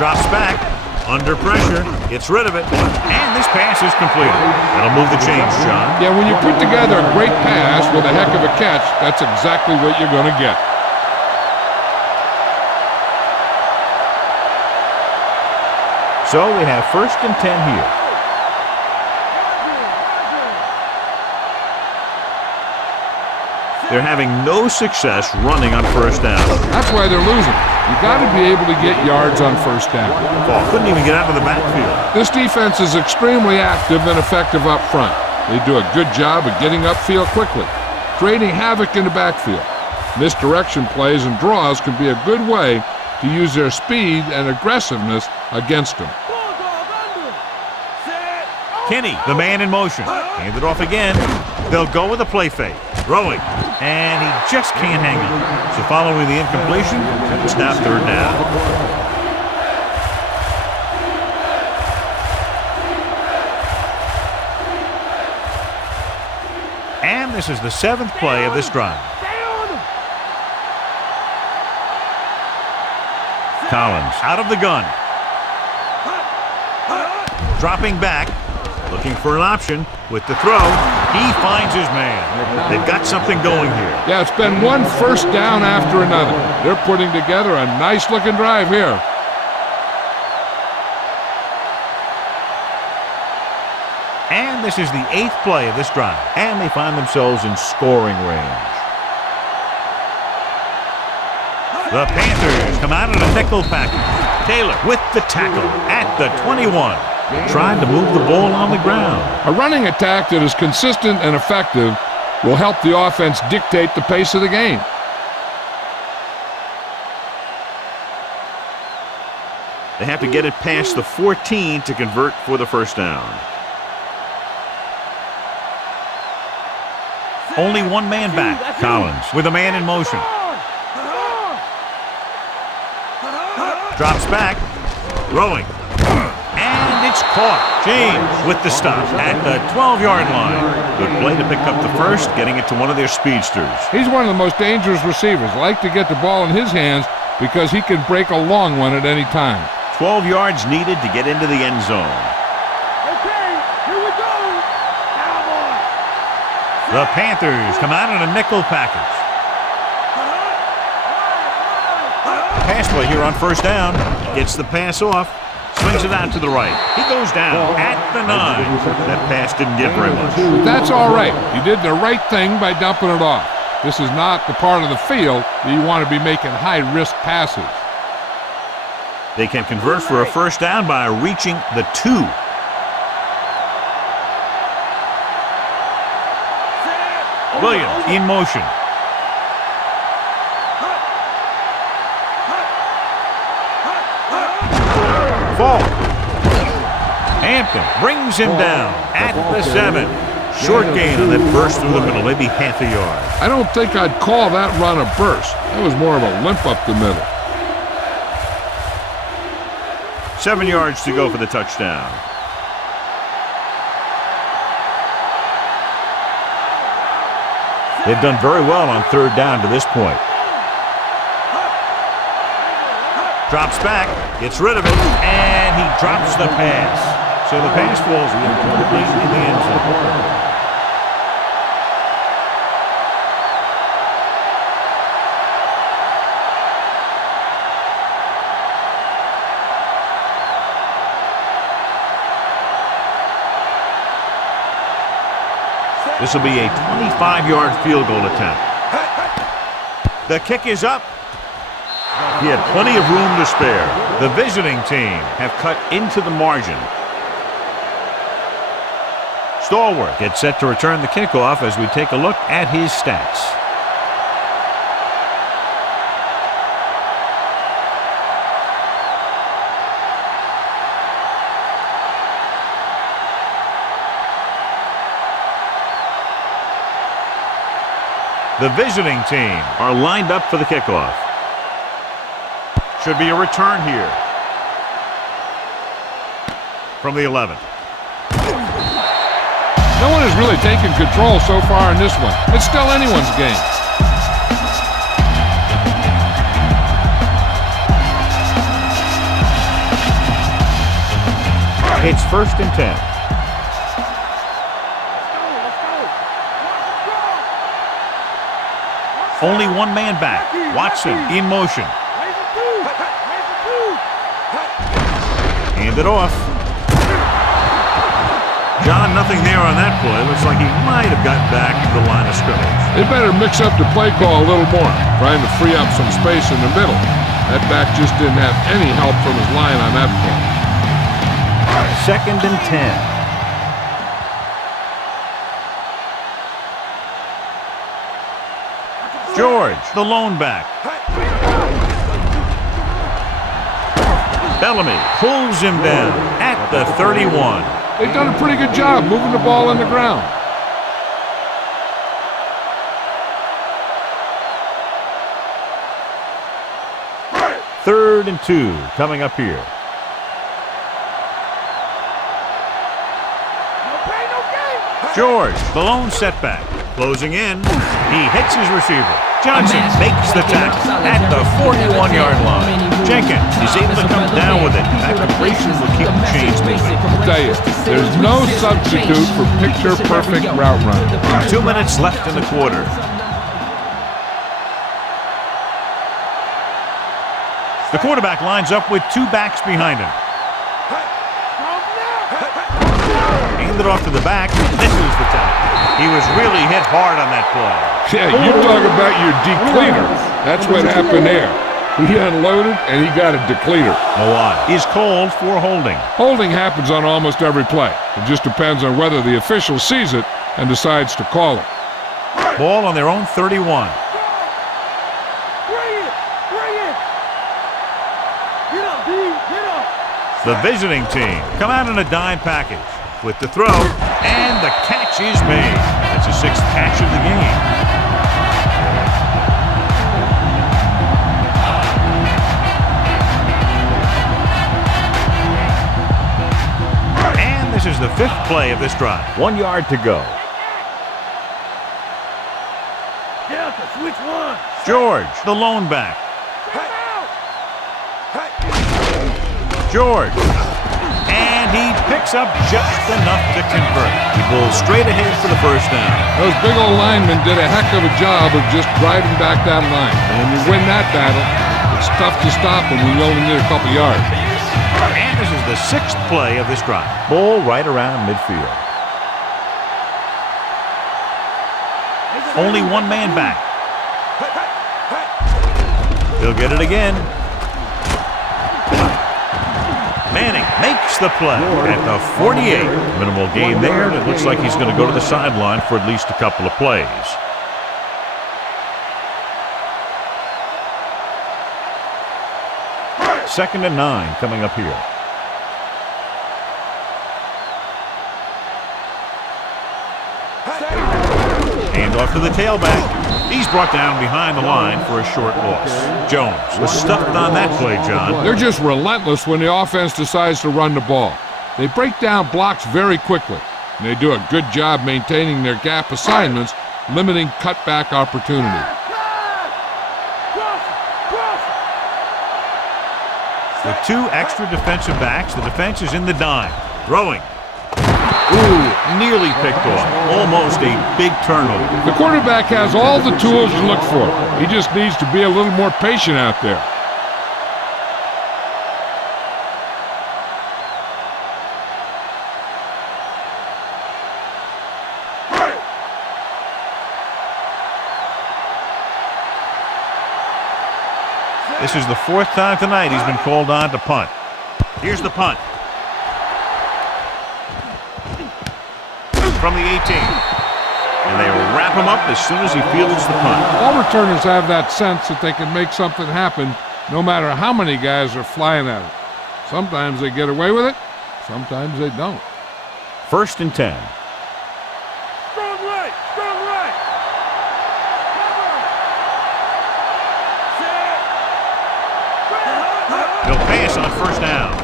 Drops back, under pressure, gets rid of it, and this pass is completed. That'll move the chains, John. Yeah, when you put together a great pass with a heck of a catch, that's exactly what you're going to get. So we have 1st and 10 here. They're having no success running on 1st down. That's why they're losing. You got to be able to get yards on 1st down. Ball couldn't even get out of the backfield. This defense is extremely active and effective up front. They do a good job of getting upfield quickly, creating havoc in the backfield. Misdirection plays and draws can be a good way to use their speed and aggressiveness against them. Kinney, the man in motion. Hand it off again. They'll go with a play fake. Throwing. And he just can't hang on. So following the incompletion, it's now 3rd down. And this is the 7th play of this drive. Collins out of the gun. Dropping back. Looking for an option with the throw. He finds his man. They've got something going here. Yeah, it's been one 1st down after another. They're putting together a nice-looking drive here. And this is the 8th play of this drive. And they find themselves in scoring range. The Panthers come out in a nickel package. Taylor with the tackle at the 21. Trying to move the ball on the ground. A running attack that is consistent and effective will help the offense dictate the pace of the game. They have to get it past the 14 to convert for the 1st down. Only one man back. Collins with a man in motion. Drops back. Throwing. And It's caught. James with the stop at the 12-yard line. Good play to pick up the first, getting it to one of their speedsters. He's one of the most dangerous receivers. Like to get the ball in his hands because he can break a long one at any time. 12 yards needed to get into the end zone. Okay, here we go. Cowboy. The Panthers come out in a nickel package. Pass play here on first down. Gets the pass off. Swings it out to the right. He goes down at the 9. That pass didn't get very much. But that's all right. You did the right thing by dumping it off. This is not the part of the field that you want to be making high-risk passes. They can convert for a first down by reaching the 2. Williams in motion. Fall. Hampton brings him down at the 7. Short gain on that burst through the middle, maybe half a yard. I don't think I'd call that run a burst. That was more of a limp up the middle. 7 yards to go for the touchdown. They've done very well on third down to this point. Drops back, gets rid of it, and he drops the pass. So the pass falls incomplete in the end zone. This will be a 25-yard field goal attempt. The kick is up. He had plenty of room to spare. The visiting team have cut into the margin. Stallworth gets set to return the kickoff as we take a look at his stats. The visiting team are lined up for the kickoff. Should be a return here. From the 11. No one has really taken control so far in this one. It's still anyone's game. It's 1st and 10. Only one man back. Watson in motion. Hand it off. John, nothing there on that play. Looks like he might have gotten back to the line of scrimmage. They better mix up the play call a little more, trying to free up some space in the middle. That back just didn't have any help from his line on that play. 2nd and 10. George, the lone back. Bellamy pulls him down at the 31. They've done a pretty good job moving the ball on the ground. Third and 2 coming up here. George, the lone setback. Closing in. He hits his receiver. Johnson makes the tackle at the 41-yard line. Jenkins is able to come down with it. That completion will keep the chains moving. I'll tell you, there's no substitute for picture-perfect route running. 2 minutes left in the quarter. The quarterback lines up with 2 backs behind him. Hand it off to the back. Misses the tackle. He was really hit hard on that play. Yeah, you talk about your depleter. That's what happened there. He unloaded, and he got a depleter. Milwaukee is called for holding. Holding happens on almost every play. It just depends on whether the official sees it and decides to call it. Ball on their own 31. The visiting team come out in a dime package with the throw, and the catch is made. That's the 6th catch of the game. fifth play of this drive. 1 yard to go. Delta, switch one. George, the lone back. George. And he picks up just enough to convert. He pulls straight ahead for the first down. Those big old linemen did a heck of a job of just driving back that line. And when you win that battle, it's tough to stop them when you only need a couple yards. And this is the sixth play of this drive. Ball right around midfield. Only one man back. He'll get it again. Manning makes the play at the 48. Minimal gain there, and it looks like he's going to go to the sideline for at least a couple of plays. Second and 9 coming up here. Hand off to the tailback. He's brought down behind the line for a short loss. Jones was stuffed on that play, John. They're just relentless when the offense decides to run the ball. They break down blocks very quickly, and they do a good job maintaining their gap assignments, limiting cutback opportunity. With two extra defensive backs, the defense is in the dime. Throwing. Ooh, nearly picked off. Almost a big turnover. The quarterback has all the tools to look for. He just needs to be a little more patient out there. This is the fourth time tonight he's been called on to punt. Here's the punt. From the 18. And they wrap him up as soon as he fields the punt. All returners have that sense that they can make something happen no matter how many guys are flying at it. Sometimes they get away with it, sometimes they don't. First and 10. Strong right, strong right. He'll pass on first down.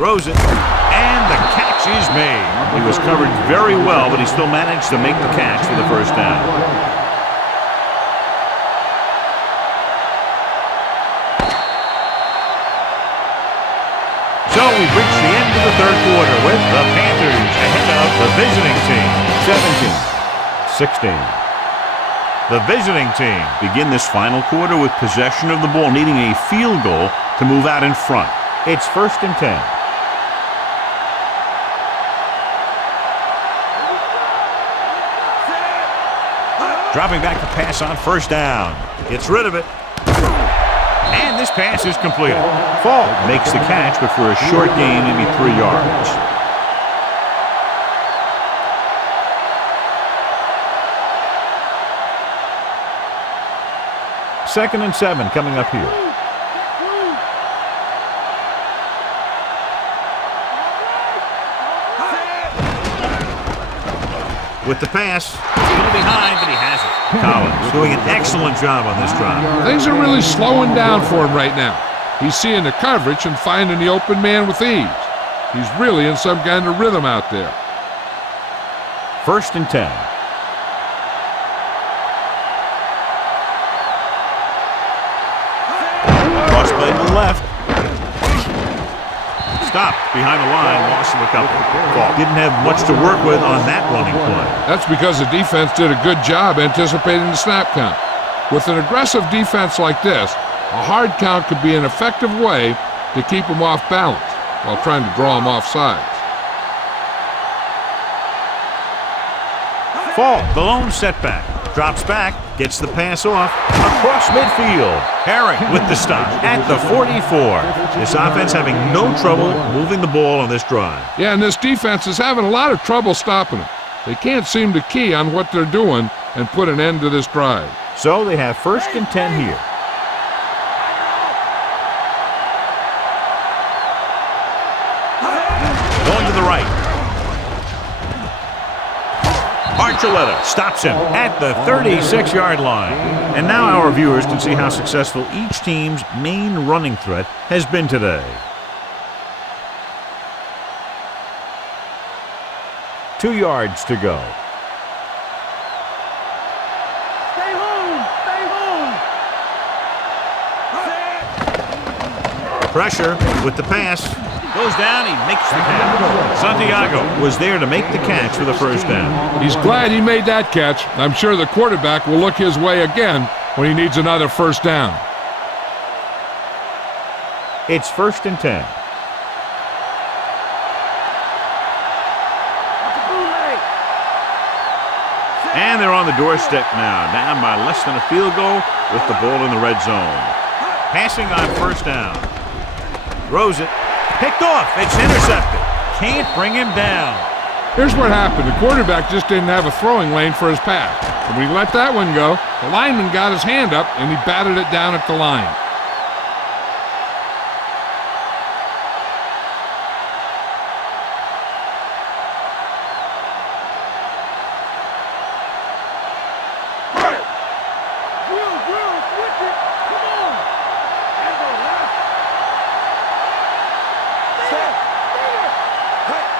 Throws it. And the catch is made. He was covered very well, but he still managed to make the catch for the first down. So we've reached the end of the third quarter with the Panthers ahead of the visiting team. 17-16. The visiting team begin this final quarter with possession of the ball, needing a field goal to move out in front. It's first and 10. Dropping back to pass on first down. Gets rid of it. And this pass is completed. Falk makes the catch, but for a short gain, maybe 3 yards. Second and 7 coming up here. With the pass, still behind, but he has it. Collins doing an excellent job on this drive. Things are really slowing down for him right now. He's seeing the coverage and finding the open man with ease. He's really in some kind of rhythm out there. First and 10. Cross play to the left. Stopped behind the line, loss of a couple. Falk didn't have much to work with on that running play. That's because the defense did a good job anticipating the snap count. With an aggressive defense like this, a hard count could be an effective way to keep them off balance while trying to draw them off sides. Falk, the lone setback. Drops back, gets the pass off, across midfield. Herring with the stop at the 44. This offense having no trouble moving the ball on this drive. Yeah, and this defense is having a lot of trouble stopping them. They can't seem to key on what they're doing and put an end to this drive. So they have first and 10 here. Going to the right. Archuleta stops him at the 36-yard line. And now our viewers can see how successful each team's main running threat has been today. 2 yards to go. Stay home. Stay home. Pressure with the pass. Goes down, he makes the catch. Santiago was there to make the catch for the first down. He's glad he made that catch. I'm sure the quarterback will look his way again when he needs another first down. It's 1st and 10. And they're on the doorstep now, down by less than a field goal with the ball in the red zone. Passing on first down. Throws it. Picked off. It's intercepted. Can't bring him down. Here's what happened. The quarterback just didn't have a throwing lane for his pass. And when he let that one go, the lineman got his hand up and he batted it down at the line.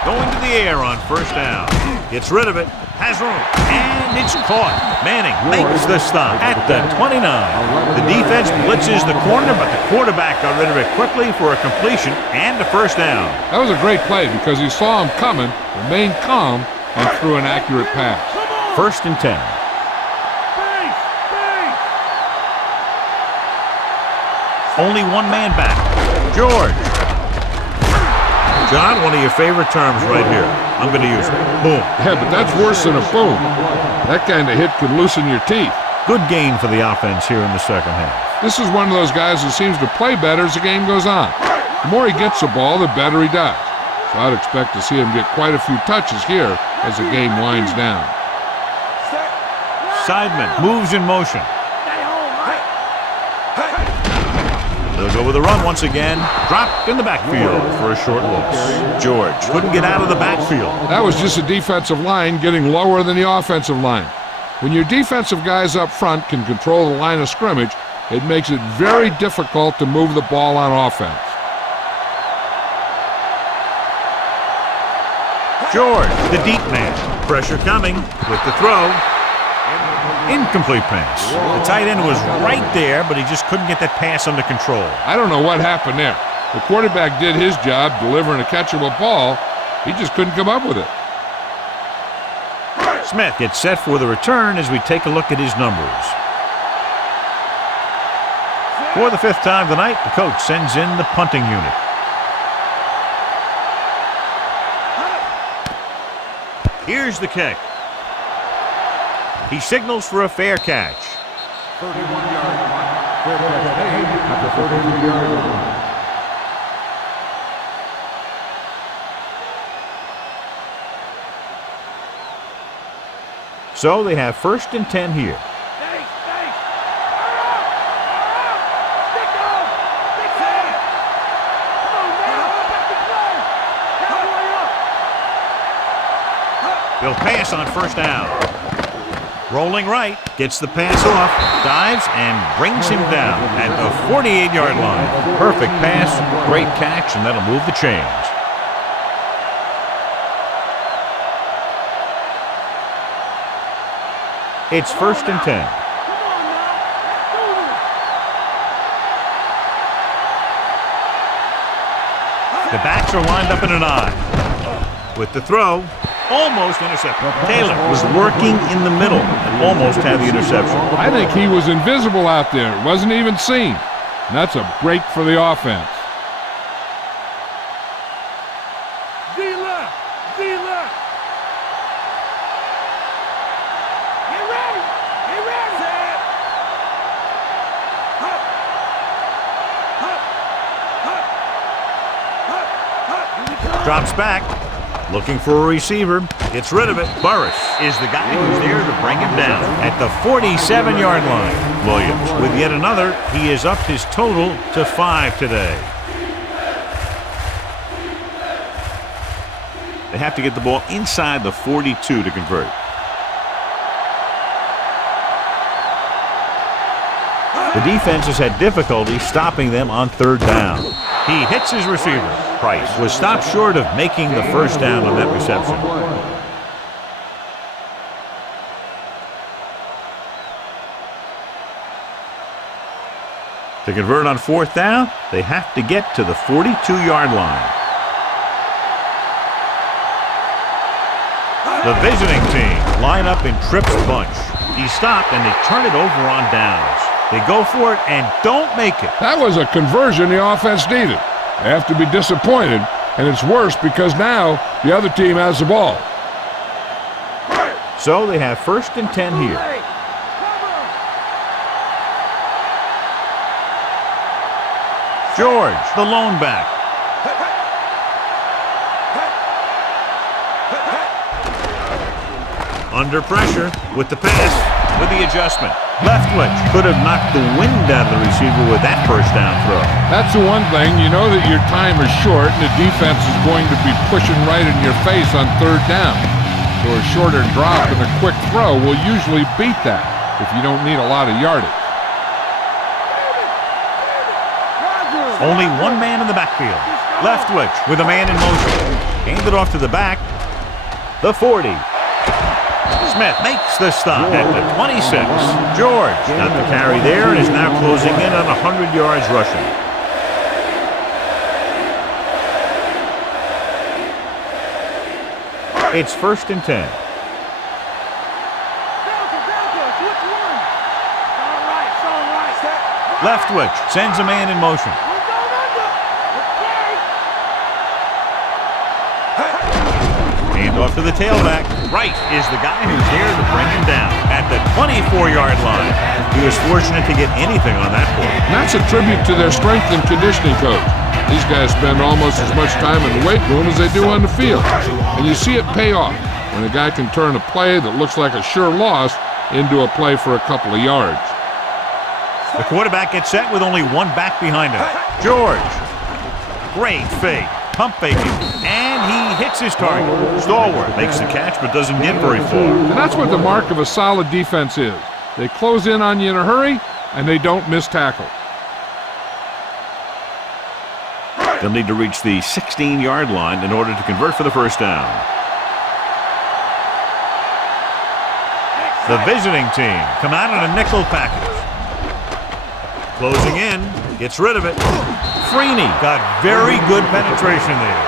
Going to the air on first down. Gets rid of it. Has room. And it's caught. Manning makes the stop at the 29. The defense blitzes the corner, but the quarterback got rid of it quickly for a completion and a first down. That was a great play because he saw him coming, remained calm, and threw an accurate pass. 1st and 10. Only one man back. George. John, one of your favorite terms right here. I'm going to use it. Boom. Yeah, but that's worse than a boom. That kind of hit could loosen your teeth. Good gain for the offense here in the second half. This is one of those guys who seems to play better as the game goes on. The more he gets the ball, the better he does. So I'd expect to see him get quite a few touches here as the game winds down. Sideman moves in motion. They'll go with a run once again. Dropped in the backfield for a short loss. George couldn't get out of the backfield. That was just a defensive line getting lower than the offensive line. When your defensive guys up front can control the line of scrimmage, it makes it very difficult to move the ball on offense. George, the deep man. Pressure coming with the throw. Incomplete pass. The tight end was right there, but he just couldn't get that pass under control. I don't know what happened there. The quarterback did his job delivering a catchable ball. He just couldn't come up with it. Smith gets set for the return as we take a look at his numbers. For the 5th time tonight, the coach sends in the punting unit. Here's the kick. He signals for a fair catch. 31-yard line. Fair catch made at the 33-yard line. So they have 1st and 10 here. They'll pass on first down. Rolling right, gets the pass off, dives, and brings him down at the 48-yard line. Perfect pass, great catch, and that'll move the chains. It's 1st and 10. The backs are lined up in an I. With the throw, almost intercepted. Taylor was working in the middle and almost had the interception. I think he was invisible out there. Wasn't even seen. And that's a break for the offense. D-left. Get ready. Drops back. Looking for a receiver. Gets rid of it. Burris is the guy who's there to bring him down at the 47-yard line. Williams with yet another. He has upped his total to 5 today. They have to get the ball inside the 42 to convert. The defense has had difficulty stopping them on 3rd down. He hits his receiver. Price was stopped short of making the first down on that reception. To convert on 4th down, they have to get to the 42-yard line. The visiting team line up in Tripp's bunch. He stopped and they turn it over on downs. They go for it and don't make it. That was a conversion the offense needed. They have to be disappointed, and it's worse because now the other team has the ball. So they have 1st and 10 here. George, the lone back. Under pressure with the pass, with the adjustment. Leftwich could have knocked the wind out of the receiver with that first down throw. That's the one thing. You know that your time is short and the defense is going to be pushing right in your face on 3rd down. So a shorter drop and a quick throw will usually beat that if you don't need a lot of yardage. Only one man in the backfield. Leftwich with a man in motion. Handed off to the back. The 40. Smith makes the stop at the 26. George got the carry there and is now closing in on 100 yards rushing. It's 1st and 10. Leftwich sends a man in motion. Hand off to the tailback. Wright is the guy who's there to bring him down at the 24-yard line. He was fortunate to get anything on that play. And that's a tribute to their strength and conditioning coach. These guys spend almost as much time in the weight room as they do on the field. And you see it pay off when a guy can turn a play that looks like a sure loss into a play for a couple of yards. The quarterback gets set with only one back behind him. George. Great fake. Pump faking. And he hits his target. Stalwart makes the catch but doesn't get very far. And that's what the mark of a solid defense is. They close in on you in a hurry, and they don't miss tackle. They'll need to reach the 16-yard line in order to convert for the first down. The visiting team come out in a nickel package. Closing in, gets rid of it. Freeney got very good penetration there.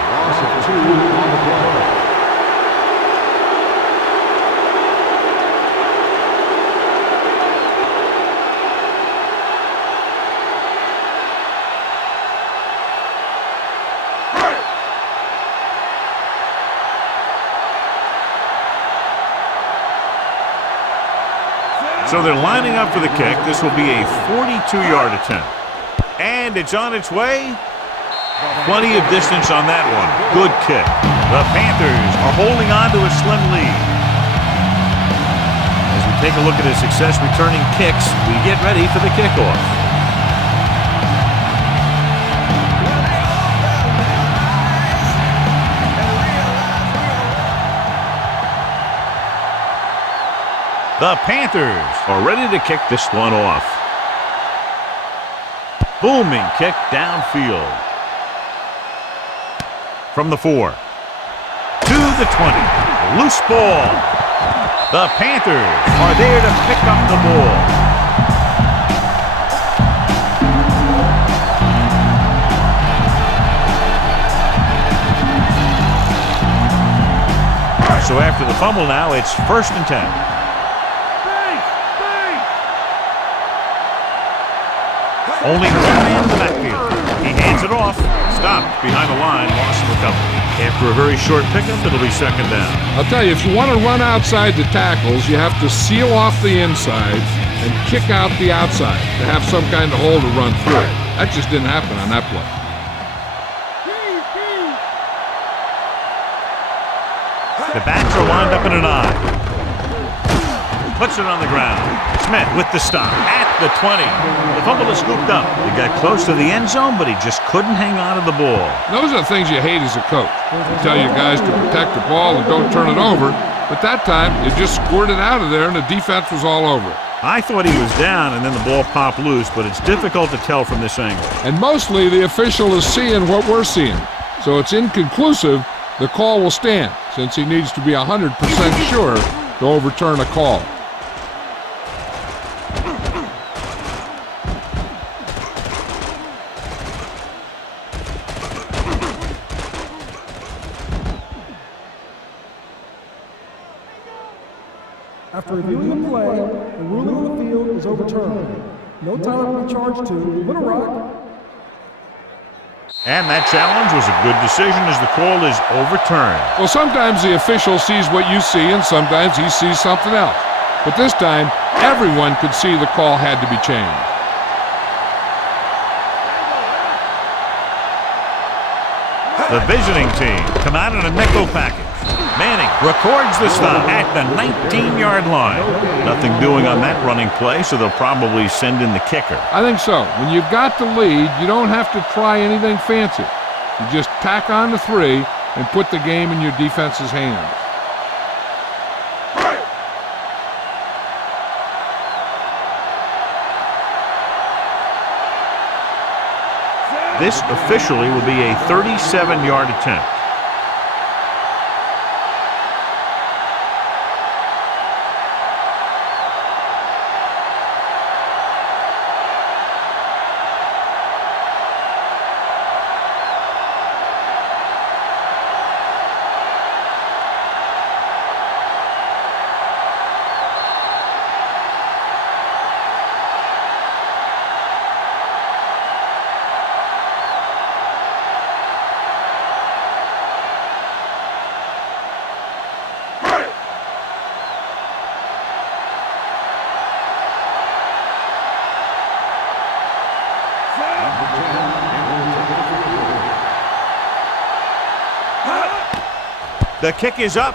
So they're lining up for the kick. This will be a 42-yard attempt. And it's on its way. Plenty of distance on that one. Good kick. The Panthers are holding on to a slim lead. As we take a look at his success returning kicks, we get ready for the kickoff. The Panthers are ready to kick this one off. Booming kick downfield. From the 4 to the 20. Loose ball. The Panthers are there to pick up the ball. So after the fumble now, it's 1st and 10. Only one man in the backfield. He hands it off. Stopped behind the line. Lost recovery. After a very short pickup, it'll be 2nd down. I'll tell you, if you want to run outside the tackles, you have to seal off the inside and kick out the outside to have some kind of hole to run through. That just didn't happen on that play. The backs are lined up in an eye. Puts it on the ground. Smith with the stop at the 20. The fumble is scooped up. He got close to the end zone, but he just couldn't hang on to the ball. Those are the things you hate as a coach. You tell your guys to protect the ball and don't turn it over, but that time you just squirted out of there and the defense was all over it. I thought he was down and then the ball popped loose, but it's difficult to tell from this angle. And mostly the official is seeing what we're seeing, so it's inconclusive. The call will stand since he needs to be 100% sure to overturn a call. After reviewing the play, the ruling on the field is overturned. No time will be charged to Little Rock. And that challenge was a good decision as the call is overturned. Well, sometimes the official sees what you see, and sometimes he sees something else. But this time, everyone could see the call had to be changed. The visiting team come out in a nickel package. Manning records the stop at the 19-yard line. Nothing doing on that running play, so they'll probably send in the kicker. I think so. When you've got the lead, you don't have to try anything fancy. You just tack on the 3 and put the game in your defense's hands. This officially will be a 37-yard attempt. The kick is up.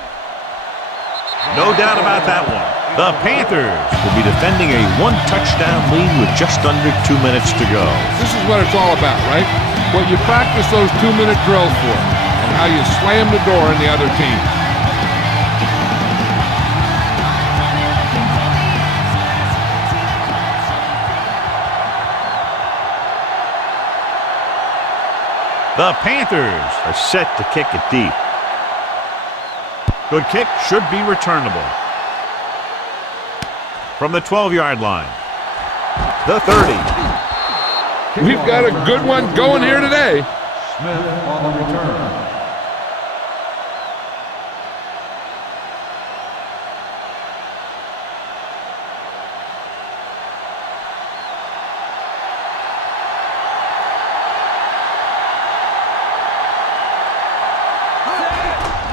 No doubt about that one. The Panthers will be defending a one-touchdown lead with just under 2 minutes to go. This is what it's all about, right? What you practice those 2-minute drills for, and how you slam the door in the other team. The Panthers are set to kick it deep. Good kick, should be returnable. From the 12-yard line. The 30. We've got a good one going here today. Smith on the return.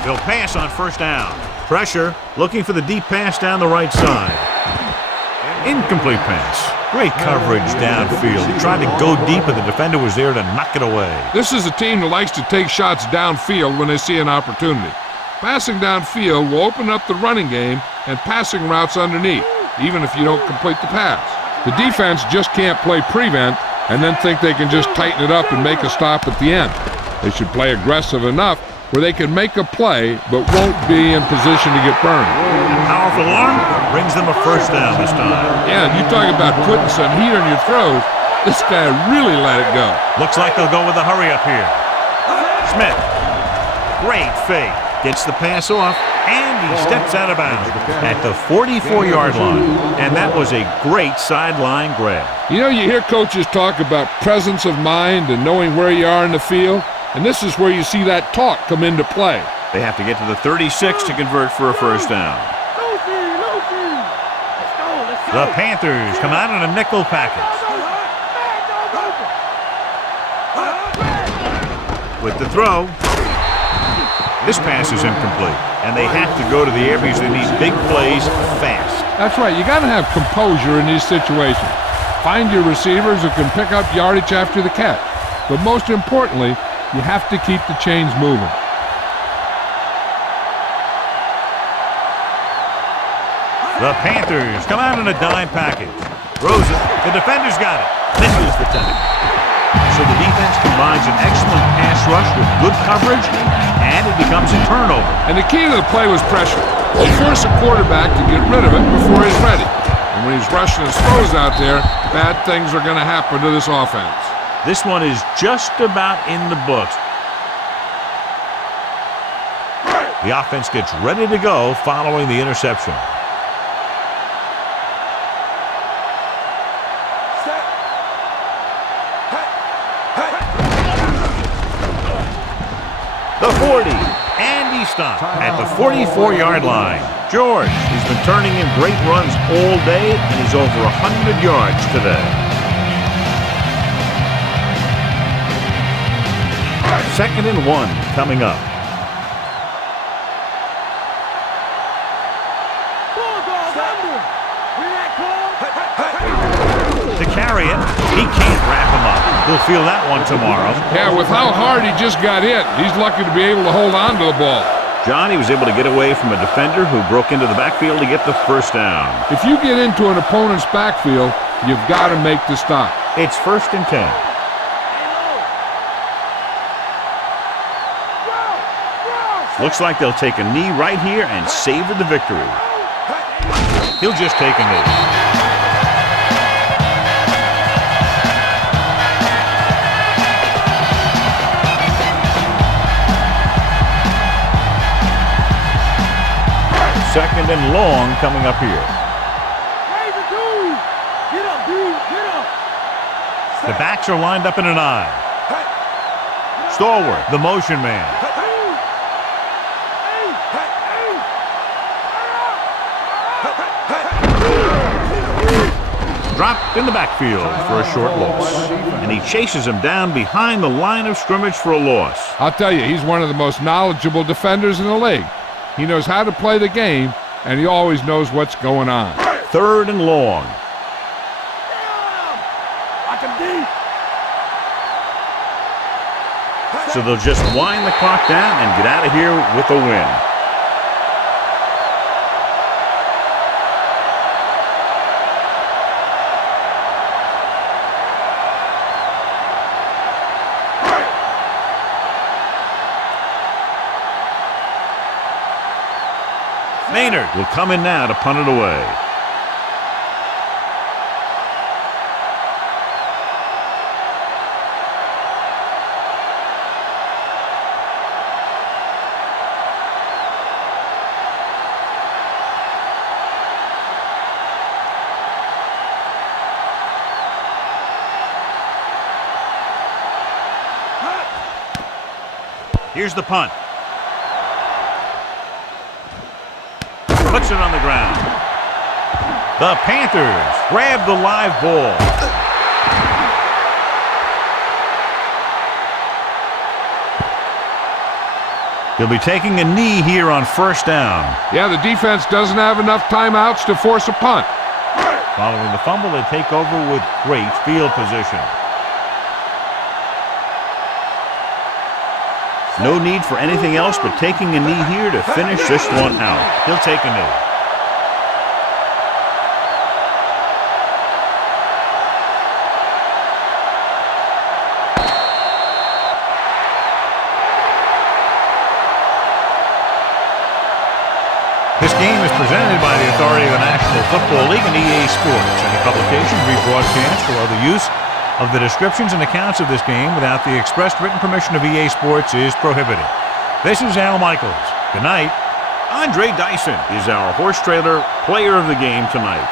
They'll pass on first down. Pressure, looking for the deep pass down the right side. Incomplete pass. Great coverage downfield. He tried to go deep, and the defender was there to knock it away. This is a team that likes to take shots downfield when they see an opportunity. Passing downfield will open up the running game and passing routes underneath, even if you don't complete the pass. The defense just can't play prevent and then think they can just tighten it up and make a stop at the end. They should play aggressive enough where they can make a play but won't be in position to get burned. Powerful arm brings them a first down this time. Yeah, you talk about putting some heat on your throws. This guy really let it go. Looks like they'll go with a hurry up here. Smith, great fake. Gets the pass off, and he steps out of bounds at the 44-yard line. And that was a great sideline grab. You know, you hear coaches talk about presence of mind and knowing where you are in the field. And this is where you see that talk come into play. They have to get to the 36 to convert for a first down. The Panthers come out in a nickel package. With the throw, this pass is incomplete. And they have to go to the air because they need big plays fast. That's right. You got to have composure in these situations. Find your receivers who can pick up yardage after the catch. But most importantly, you have to keep the chains moving. The Panthers come out in a dime package. Throws it. The defender's got it. Misses the tackle. So the defense combines an excellent pass rush with good coverage, and it becomes a turnover. And the key to the play was pressure. They force a quarterback to get rid of it before he's ready. And when he's rushing his throws out there, bad things are going to happen to this offense. This one is just about in the books. The offense gets ready to go following the interception. The 40, and he stopped at the 44-yard line. George, he's been turning in great runs all day, and he's over 100 yards today. Second and 1 coming up. To carry it, he can't wrap him up. He'll feel that one tomorrow. Yeah, with how hard he just got hit, he's lucky to be able to hold on to the ball. John, he was able to get away from a defender who broke into the backfield to get the first down. If you get into an opponent's backfield, you've got to make the stop. It's 1st and 10. Looks like they'll take a knee right here and savor the victory. He'll just take a knee. Second and long coming up here. Get up, dude. Get up. The backs are lined up in an I. Stalwart, the motion man. Dropped in the backfield for a short loss. And he chases him down behind the line of scrimmage for a loss. I'll tell you, he's one of the most knowledgeable defenders in the league. He knows how to play the game, and he always knows what's going on. Third and long. So they'll just wind the clock down and get out of here with a win. Maynard will come in now to punt it away. Here's the punt. Puts it on the ground. The Panthers grab the live ball. He'll be taking a knee here on first down. Yeah, the defense doesn't have enough timeouts to force a punt. Following the fumble, they take over with great field position. No need for anything else but taking a knee here to finish this one out. He'll take a knee. This game is presented by the authority of the National Football League and EA Sports. Any publication, rebroadcast, or other use of the descriptions and accounts of this game without the expressed written permission of EA Sports is prohibited. This is Al Michaels. Good night. Andre Dyson is our horse trailer player of the game tonight.